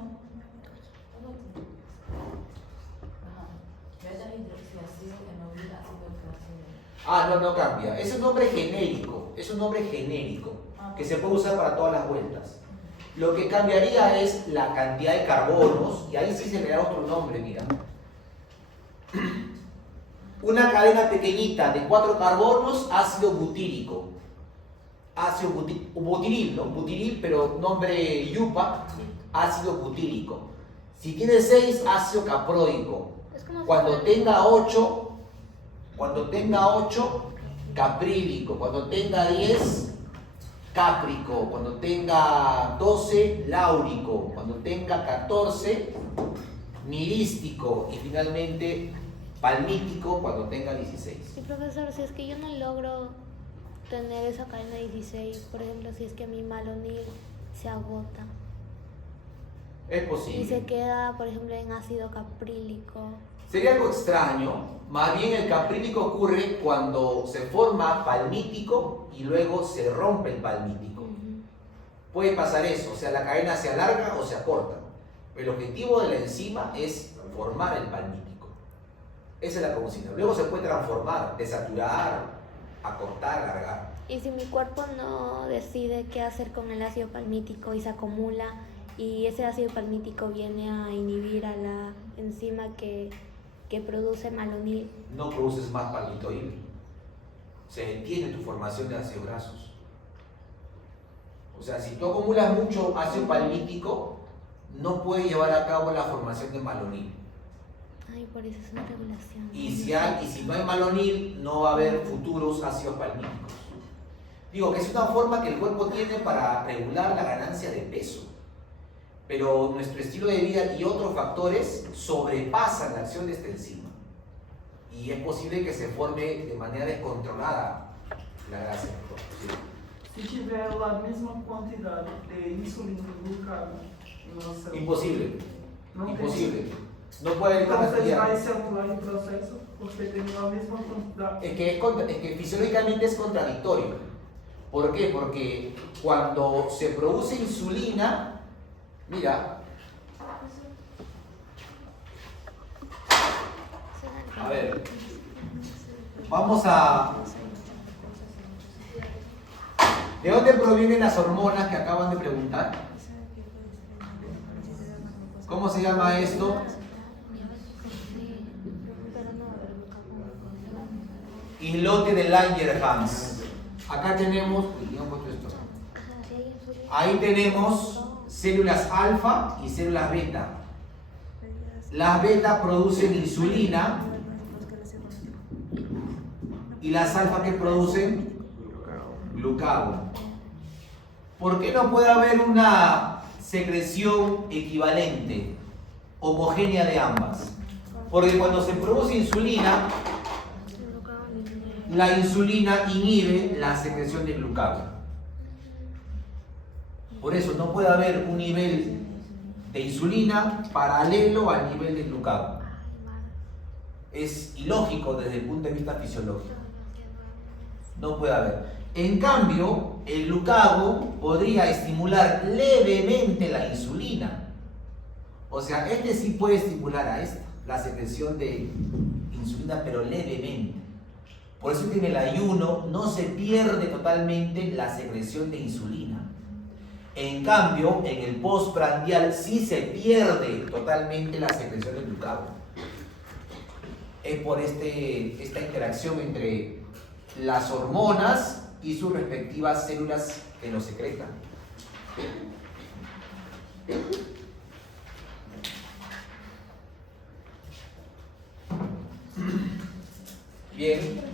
Ajá. Beta hidroxiácido, enobil, ácido clásico. No cambia. Es un nombre genérico. Es un nombre genérico que se puede usar para todas las vueltas. Lo que cambiaría es la cantidad de carbonos, y ahí sí se le da otro nombre, mira. Una cadena pequeñita de 4 carbonos, ácido butírico. Ácido butiril, ¿no? Butiril, pero nombre yupa, ácido butírico. Si tiene 6, ácido caproico. Cuando tenga 8, caprílico. Cuando tenga 10, cáprico. Cuando tenga 12, láurico. Cuando tenga 14, mirístico. Y finalmente palmítico cuando tenga 16. Sí, profesor, si es que yo no logro tener esa cadena 16, por ejemplo, si es que mi malonil se agota Es posible. y se queda, por ejemplo, en ácido caprílico. Sería algo extraño. Más bien el caprílico ocurre cuando se forma palmítico y luego se rompe el palmítico. Puede pasar eso, o sea, la cadena se alarga o se acorta. Pero el objetivo de la enzima es formar el palmítico. Esa es la consigna. Luego se puede transformar, desaturar, acortar, alargar. Y si mi cuerpo no decide qué hacer con el ácido palmítico y se acumula, y ese ácido palmítico viene a inhibir a la enzima que produce malonil. No produces más palmitoil. Se detiene tu formación de ácidos grasos. O sea, si tú acumulas mucho ácido palmítico, no puedes llevar a cabo la formación de malonil. Ay, por eso es una regulación. Y si no hay malonil, no va a haber futuros ácidos palmíticos. Digo que es una forma que el cuerpo tiene para regular la ganancia de peso. Pero nuestro estilo de vida y otros factores sobrepasan la acción de esta enzima. Y es posible que se forme de manera descontrolada la grasa en el cuerpo. ¿Sí? Se tiver a mesma quantidade de insulina e glucagón em nossa Imposible. não Imposible. No puede haber Então você capacidad. vai se anular em processo porque tem a mesma quantidade. Es que fisiológicamente es contradictorio. ¿Por qué? Porque cuando se produce insulina, mira, a ver, vamos a ¿De dónde provienen las hormonas que acaban de preguntar? ¿Cómo se llama esto? Islote de Langerhans. Acá tenemos, ahí tenemos células alfa y células beta. Las beta producen insulina y las alfa que producen glucagón. ¿Por qué no puede haber una secreción equivalente, homogénea de ambas? Porque cuando se produce insulina, la insulina inhibe la secreción de glucagón. Por eso no puede haber un nivel de insulina paralelo al nivel de glucagón. Es ilógico desde el punto de vista fisiológico. No puede haber. En cambio, el glucagón podría estimular levemente la insulina. O sea, este sí puede estimular a esta, la secreción de insulina, pero levemente. Por eso que en el ayuno no se pierde totalmente la secreción de insulina. En cambio, en el postprandial sí se pierde totalmente la secreción de glucagón. Es por esta interacción entre las hormonas y sus respectivas células que lo secretan. Bien.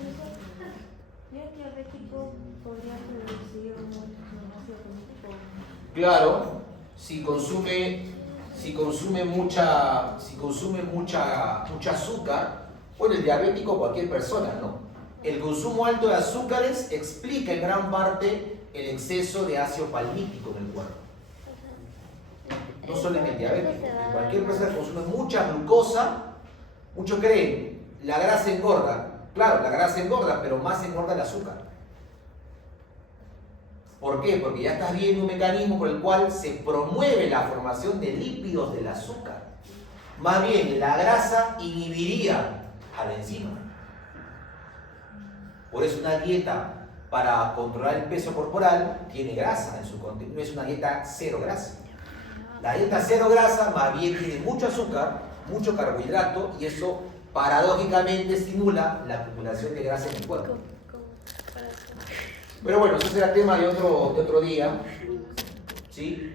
Claro, si consume mucha azúcar, bueno, el diabético, cualquier persona, ¿no? El consumo alto de azúcares explica en gran parte el exceso de ácido palmítico en el cuerpo. No solo en el diabético, en cualquier persona que consume mucha glucosa, muchos creen, la grasa engorda. Claro, la grasa engorda, pero más engorda el azúcar. ¿Por qué? Porque ya estás viendo un mecanismo por el cual se promueve la formación de lípidos del azúcar. Más bien, la grasa inhibiría a la enzima. Por eso una dieta para controlar el peso corporal tiene grasa en su contenido, no es una dieta cero grasa. La dieta cero grasa más bien tiene mucho azúcar, mucho carbohidrato y eso paradójicamente estimula la acumulación de grasa en el cuerpo. Pero bueno, eso será tema de otro día. ¿Sí?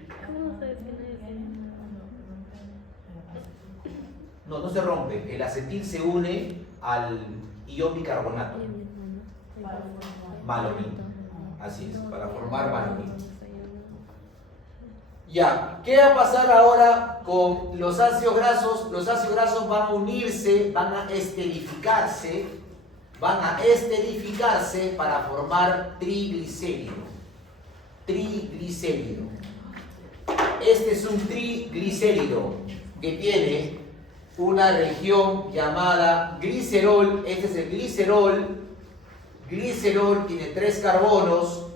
No se rompe. El acetil se une al ion bicarbonato. Malonil. Así es, para formar malonil. Ya, ¿qué va a pasar ahora con los ácidos grasos? Los ácidos grasos van a unirse, van a esterificarse para formar triglicérido. Triglicérido. Este es un triglicérido que tiene una región llamada glicerol. Este es el glicerol. Glicerol tiene 3 carbonos.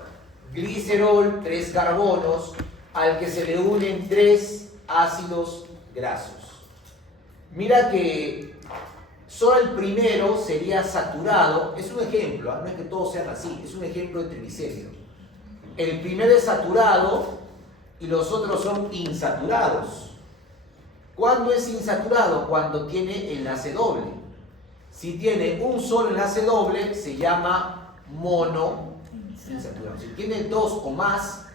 Glicerol, 3 carbonos, al que se le unen 3 ácidos grasos. Mira que solo el primero sería saturado. Es un ejemplo, no es que todos sean así, es un ejemplo de triglicérido. El primero es saturado y los otros son insaturados. ¿Cuándo es insaturado? Cuando tiene enlace doble. Si tiene un solo enlace doble, se llama monoinsaturado. Si tiene 2 o más,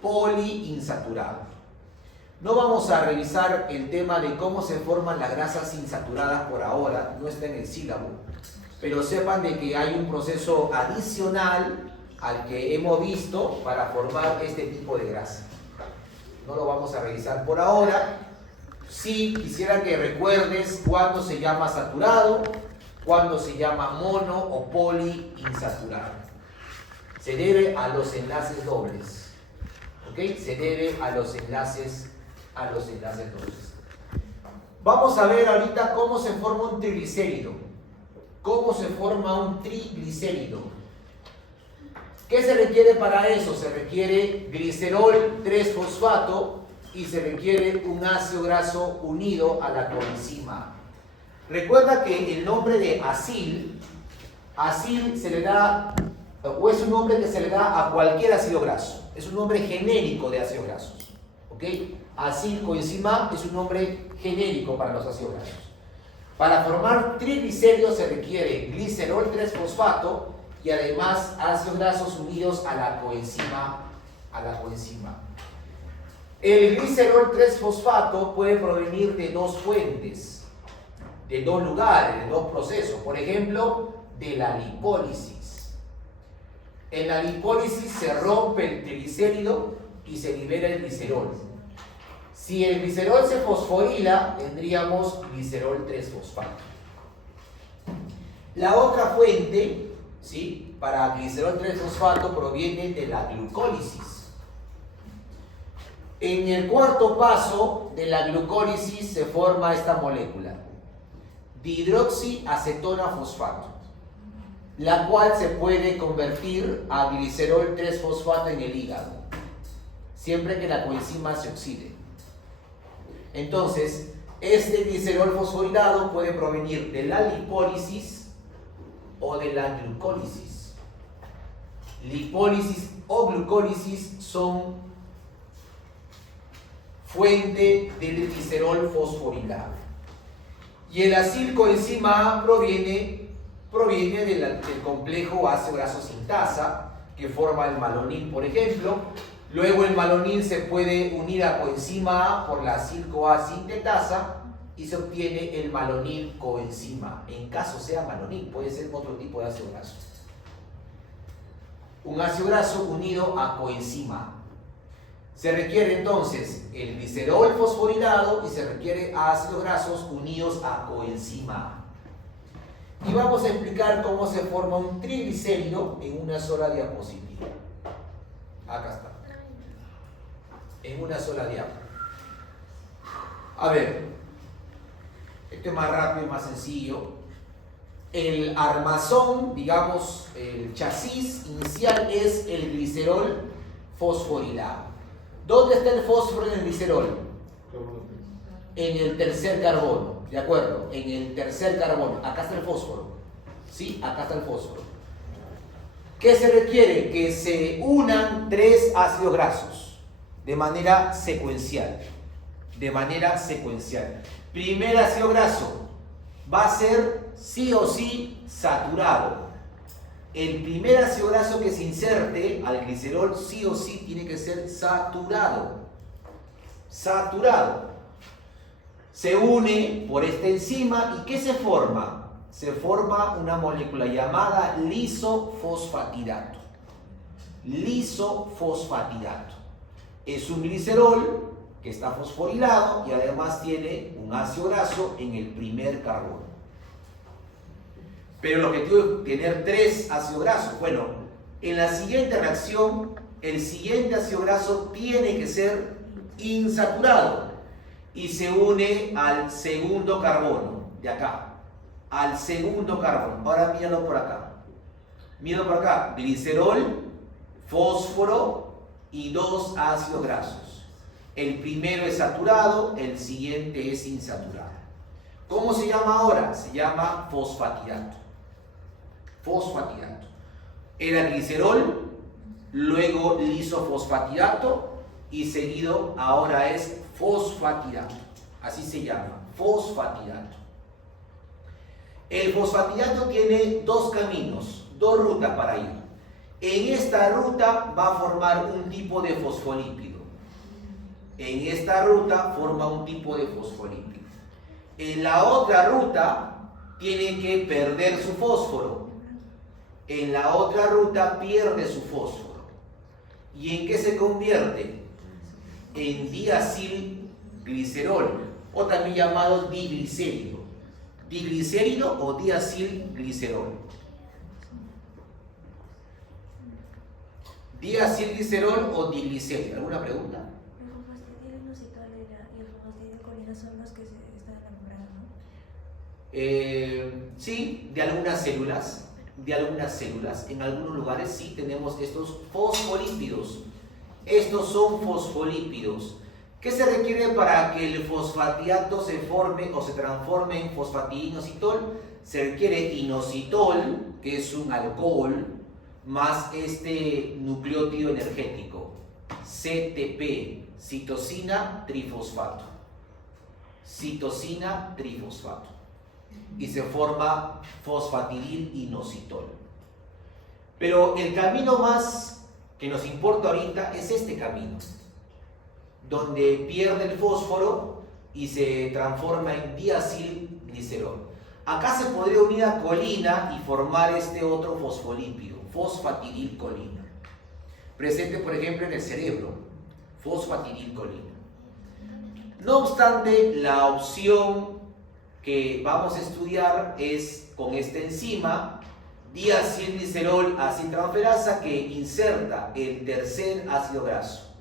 poliinsaturado. No vamos a revisar el tema de cómo se forman las grasas insaturadas por ahora, no está en el sílabo, pero sepan de que hay un proceso adicional al que hemos visto para formar este tipo de grasa. No lo vamos a revisar por ahora. Sí quisiera que recuerdes cuándo se llama saturado, cuándo se llama mono o poliinsaturado. Se debe a los enlaces dobles. ¿Ok? Se debe a los enlaces dobles. Vamos a ver ahorita cómo se forma un triglicérido. ¿Cómo se forma un triglicérido? ¿Qué se requiere para eso? Se requiere glicerol 3-fosfato y se requiere un ácido graso unido a la coenzima. Recuerda que el nombre de acil se le da o es un nombre que se le da a cualquier ácido graso. Es un nombre genérico de ácidos grasos. ¿Ok? Acilcoenzima es un nombre genérico para los ácidos grasos. Para formar triglicéridos se requiere glicerol 3-fosfato y además ácidos grasos unidos a la coenzima. El glicerol 3-fosfato puede provenir de dos fuentes, de dos lugares, de dos procesos. Por ejemplo, de la lipólisis. En la lipólisis se rompe el triglicérido y se libera el glicerol. Si el glicerol se fosforila, tendríamos glicerol 3-fosfato. La otra fuente, ¿sí?, para glicerol 3-fosfato proviene de la glucólisis. En el cuarto paso de la glucólisis se forma esta molécula, dihidroxiacetona fosfato, la cual se puede convertir a glicerol 3-fosfato en el hígado, siempre que la coenzima se oxide. Entonces, este glicerol fosforilado puede provenir de la lipólisis o de la glucólisis. Lipólisis o glucólisis son fuente del glicerol fosforilado. Y el acilcoenzima A proviene del complejo ácido graso sintasa, que forma el malonil, por ejemplo. Luego el malonil se puede unir a coenzima A por la acil-CoA sintetasa y se obtiene el malonil coenzima, en caso sea malonil, puede ser otro tipo de ácido graso. Un ácido graso unido a coenzima. Se requiere entonces el glicerol fosforilado y se requiere ácidos grasos unidos a coenzima. Y vamos a explicar cómo se forma un triglicérido en una sola diapositiva. Acá está. En una sola diapositiva. A ver, esto es más rápido y más sencillo. El armazón, digamos, el chasis inicial es el glicerol fosforilado. ¿Dónde está el fósforo en el glicerol? En el tercer carbono, ¿de acuerdo? En el tercer carbono. Acá está el fósforo. ¿Sí? Acá está el fósforo. ¿Qué se requiere? Que se unan tres ácidos grasos de manera secuencial. De manera secuencial. Primer ácido graso va a ser sí o sí saturado. El primer ácido graso que se inserte al glicerol sí o sí tiene que ser saturado. Saturado. Se une por esta enzima y ¿qué se forma? Se forma una molécula llamada lisofosfatidato. Lisofosfatidato. Es un glicerol que está fosforilado y además tiene un ácido graso en el primer carbono. Pero el objetivo es tener tres ácidos grasos. Bueno, en la siguiente reacción, el siguiente ácido graso tiene que ser insaturado y se une al segundo carbono, de acá, al segundo carbono. Ahora míralo por acá. Míralo por acá. Glicerol, fósforo y dos ácidos grasos. El primero es saturado, el siguiente es insaturado. ¿Cómo se llama ahora? Se llama fosfatidato. Fosfatidato. Era glicerol, luego lisofosfatidato y seguido ahora es fosfatidato. Así se llama, fosfatidato. El fosfatidato tiene dos caminos, dos rutas para ir. En esta ruta va a formar un tipo de fosfolípido. En esta ruta forma un tipo de fosfolípido. En la otra ruta tiene que perder su fósforo. En la otra ruta pierde su fósforo. ¿Y en qué se convierte? En diacilglicerol, o también llamado diglicérido. Diglicérido o diacilglicerol. Diacilglicerol o diglicérido. ¿Alguna pregunta? El fosfatidil inositol y el fosfatidilcolina son los que se están nombrando, ¿no? Sí, de algunas células. En algunos lugares sí tenemos estos fosfolípidos. Estos son fosfolípidos. ¿Qué se requiere para que el fosfatidato se forme o se transforme en fosfatidilinositol? Se requiere inositol, que es un alcohol, más este nucleótido energético, CTP, citosina trifosfato. Citosina trifosfato. Y se forma fosfatidilinositol. Pero el camino más que nos importa ahorita es este camino, donde pierde el fósforo y se transforma en diacilglicerol. Acá se podría unir a colina y formar este otro fosfolípido, fosfatidilcolina. Presente, por ejemplo, en el cerebro, fosfatidilcolina. No obstante, la opción que vamos a estudiar es con esta enzima, diacilglicerol aciltransferasa, que inserta el tercer ácido graso.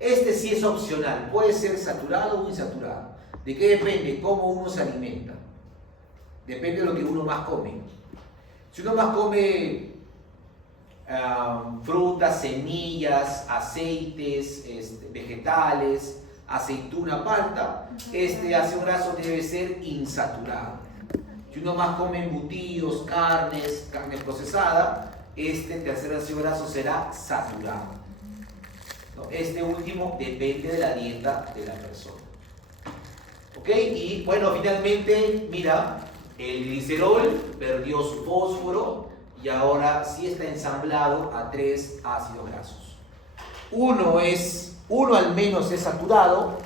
Este sí es opcional, puede ser saturado o insaturado. ¿De qué depende? Cómo uno se alimenta. Depende de lo que uno más come. Si uno más come frutas, semillas, aceites, vegetales, aceituna, palta, este ácido graso debe ser insaturado. Si uno más come embutidos, carne procesada, este tercer ácido graso será saturado. Este último depende de la dieta de la persona. ¿Ok? Y bueno, finalmente, mira, el glicerol perdió su fósforo y ahora sí está ensamblado a 3 ácidos grasos. Uno al menos es saturado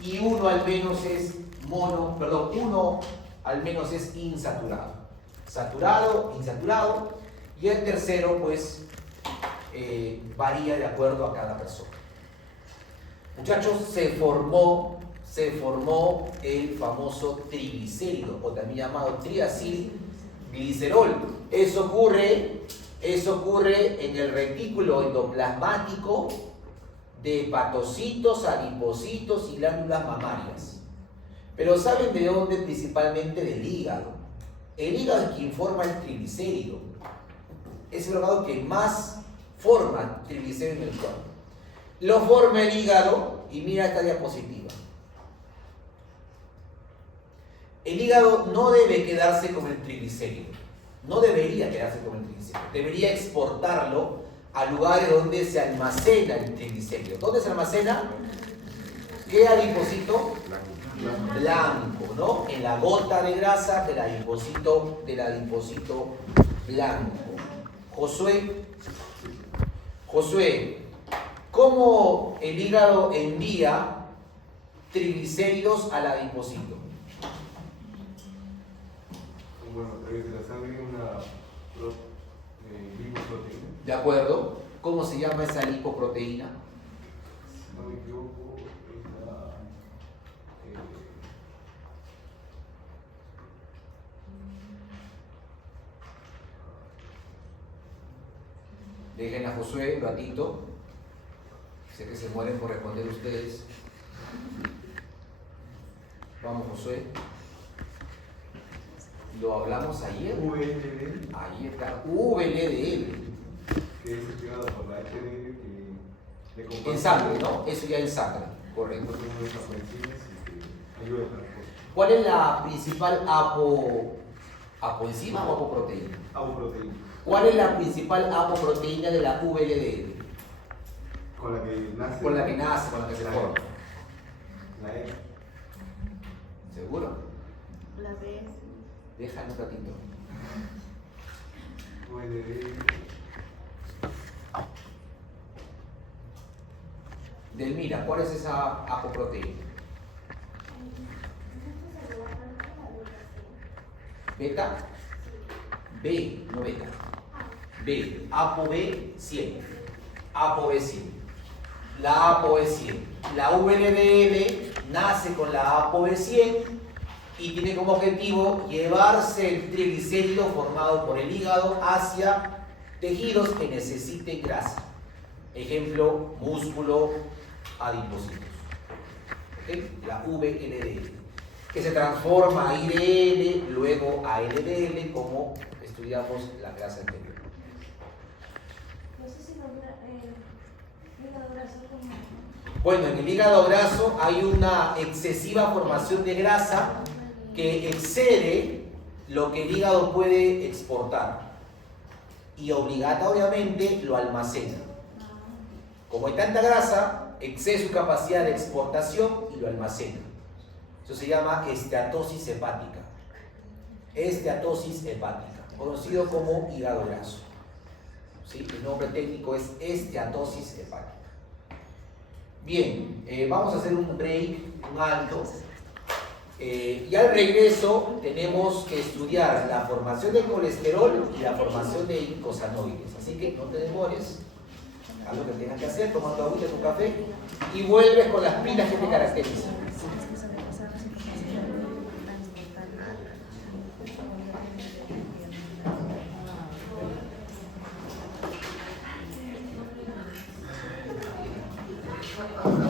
y uno al menos es uno al menos es insaturado. Saturado, insaturado, y el tercero pues varía de acuerdo a cada persona. Muchachos, se formó el famoso triglicérido, o también llamado triacilglicerol. Eso ocurre en el retículo endoplasmático de hepatocitos, adipocitos y glándulas mamarias. Pero ¿saben de dónde? Principalmente del hígado. El hígado es quien forma el triglicérido. Es el órgano que más forma triglicéridos en el cuerpo. Lo forma el hígado, y mira esta diapositiva. El hígado no debe quedarse con el triglicérido. No debería quedarse con el triglicérido. Debería exportarlo a lugares donde se almacena el triglicérido. ¿Dónde se almacena? ¿Qué adipocito? Blanco, ¿no? En la gota de grasa del adipocito blanco. Josué, ¿cómo el hígado envía triglicéridos al adipocito? Bueno, a través de la sangre una lipoproteína. ¿De acuerdo? ¿Cómo se llama esa lipoproteína? Si no me equivoco, es la... Dejen a Josué un ratito. Sé que se mueren por responder ustedes. Vamos, Josué. Lo hablamos ayer. VLD, Ahí está. VLDL. que es activada por la HDL, que le comparte... En sangre, ¿no? Eso ya en sangre. Correcto. Entonces, uno de esas enzimas ayuda a transporte. ¿Cuál es la principal apoenzima o apoproteína? Apoproteína, ¿Cuál es la principal apoproteína de la VLDL? con la que nace... Con la que nace, con la que se forma. La E. ¿Seguro? La B. Déjame un ratito. VLD... Delmira, ¿cuál es esa apoproteína? ¿Beta? B, no beta. B, ApoB100. ApoB100. La ApoB100. La VLDL nace con la ApoB100 y tiene como objetivo llevarse el triglicérido formado por el hígado hacia tejidos que necesiten grasa. Ejemplo, músculo, adipocitos. ¿Okay? La VLDL, que se transforma a IDL, luego a LDL, como estudiamos la clase anterior. No sé si hígado graso como... Bueno, en el hígado graso hay una excesiva formación de grasa que excede lo que el hígado puede exportar. y obligatoriamente lo almacena. Como hay tanta grasa, excede su capacidad de exportación y lo almacena. Eso se llama esteatosis hepática. Esteatosis hepática, conocido como hígado graso. ¿Sí? El nombre técnico es esteatosis hepática. Bien, vamos a hacer un break, un alto. Y al regreso tenemos que estudiar la formación del colesterol y la formación de icosanoides. Así que no te demores, haz lo que tengas que hacer, tomando agüita en tu café y vuelves con las pilas que te caracterizan. Ah,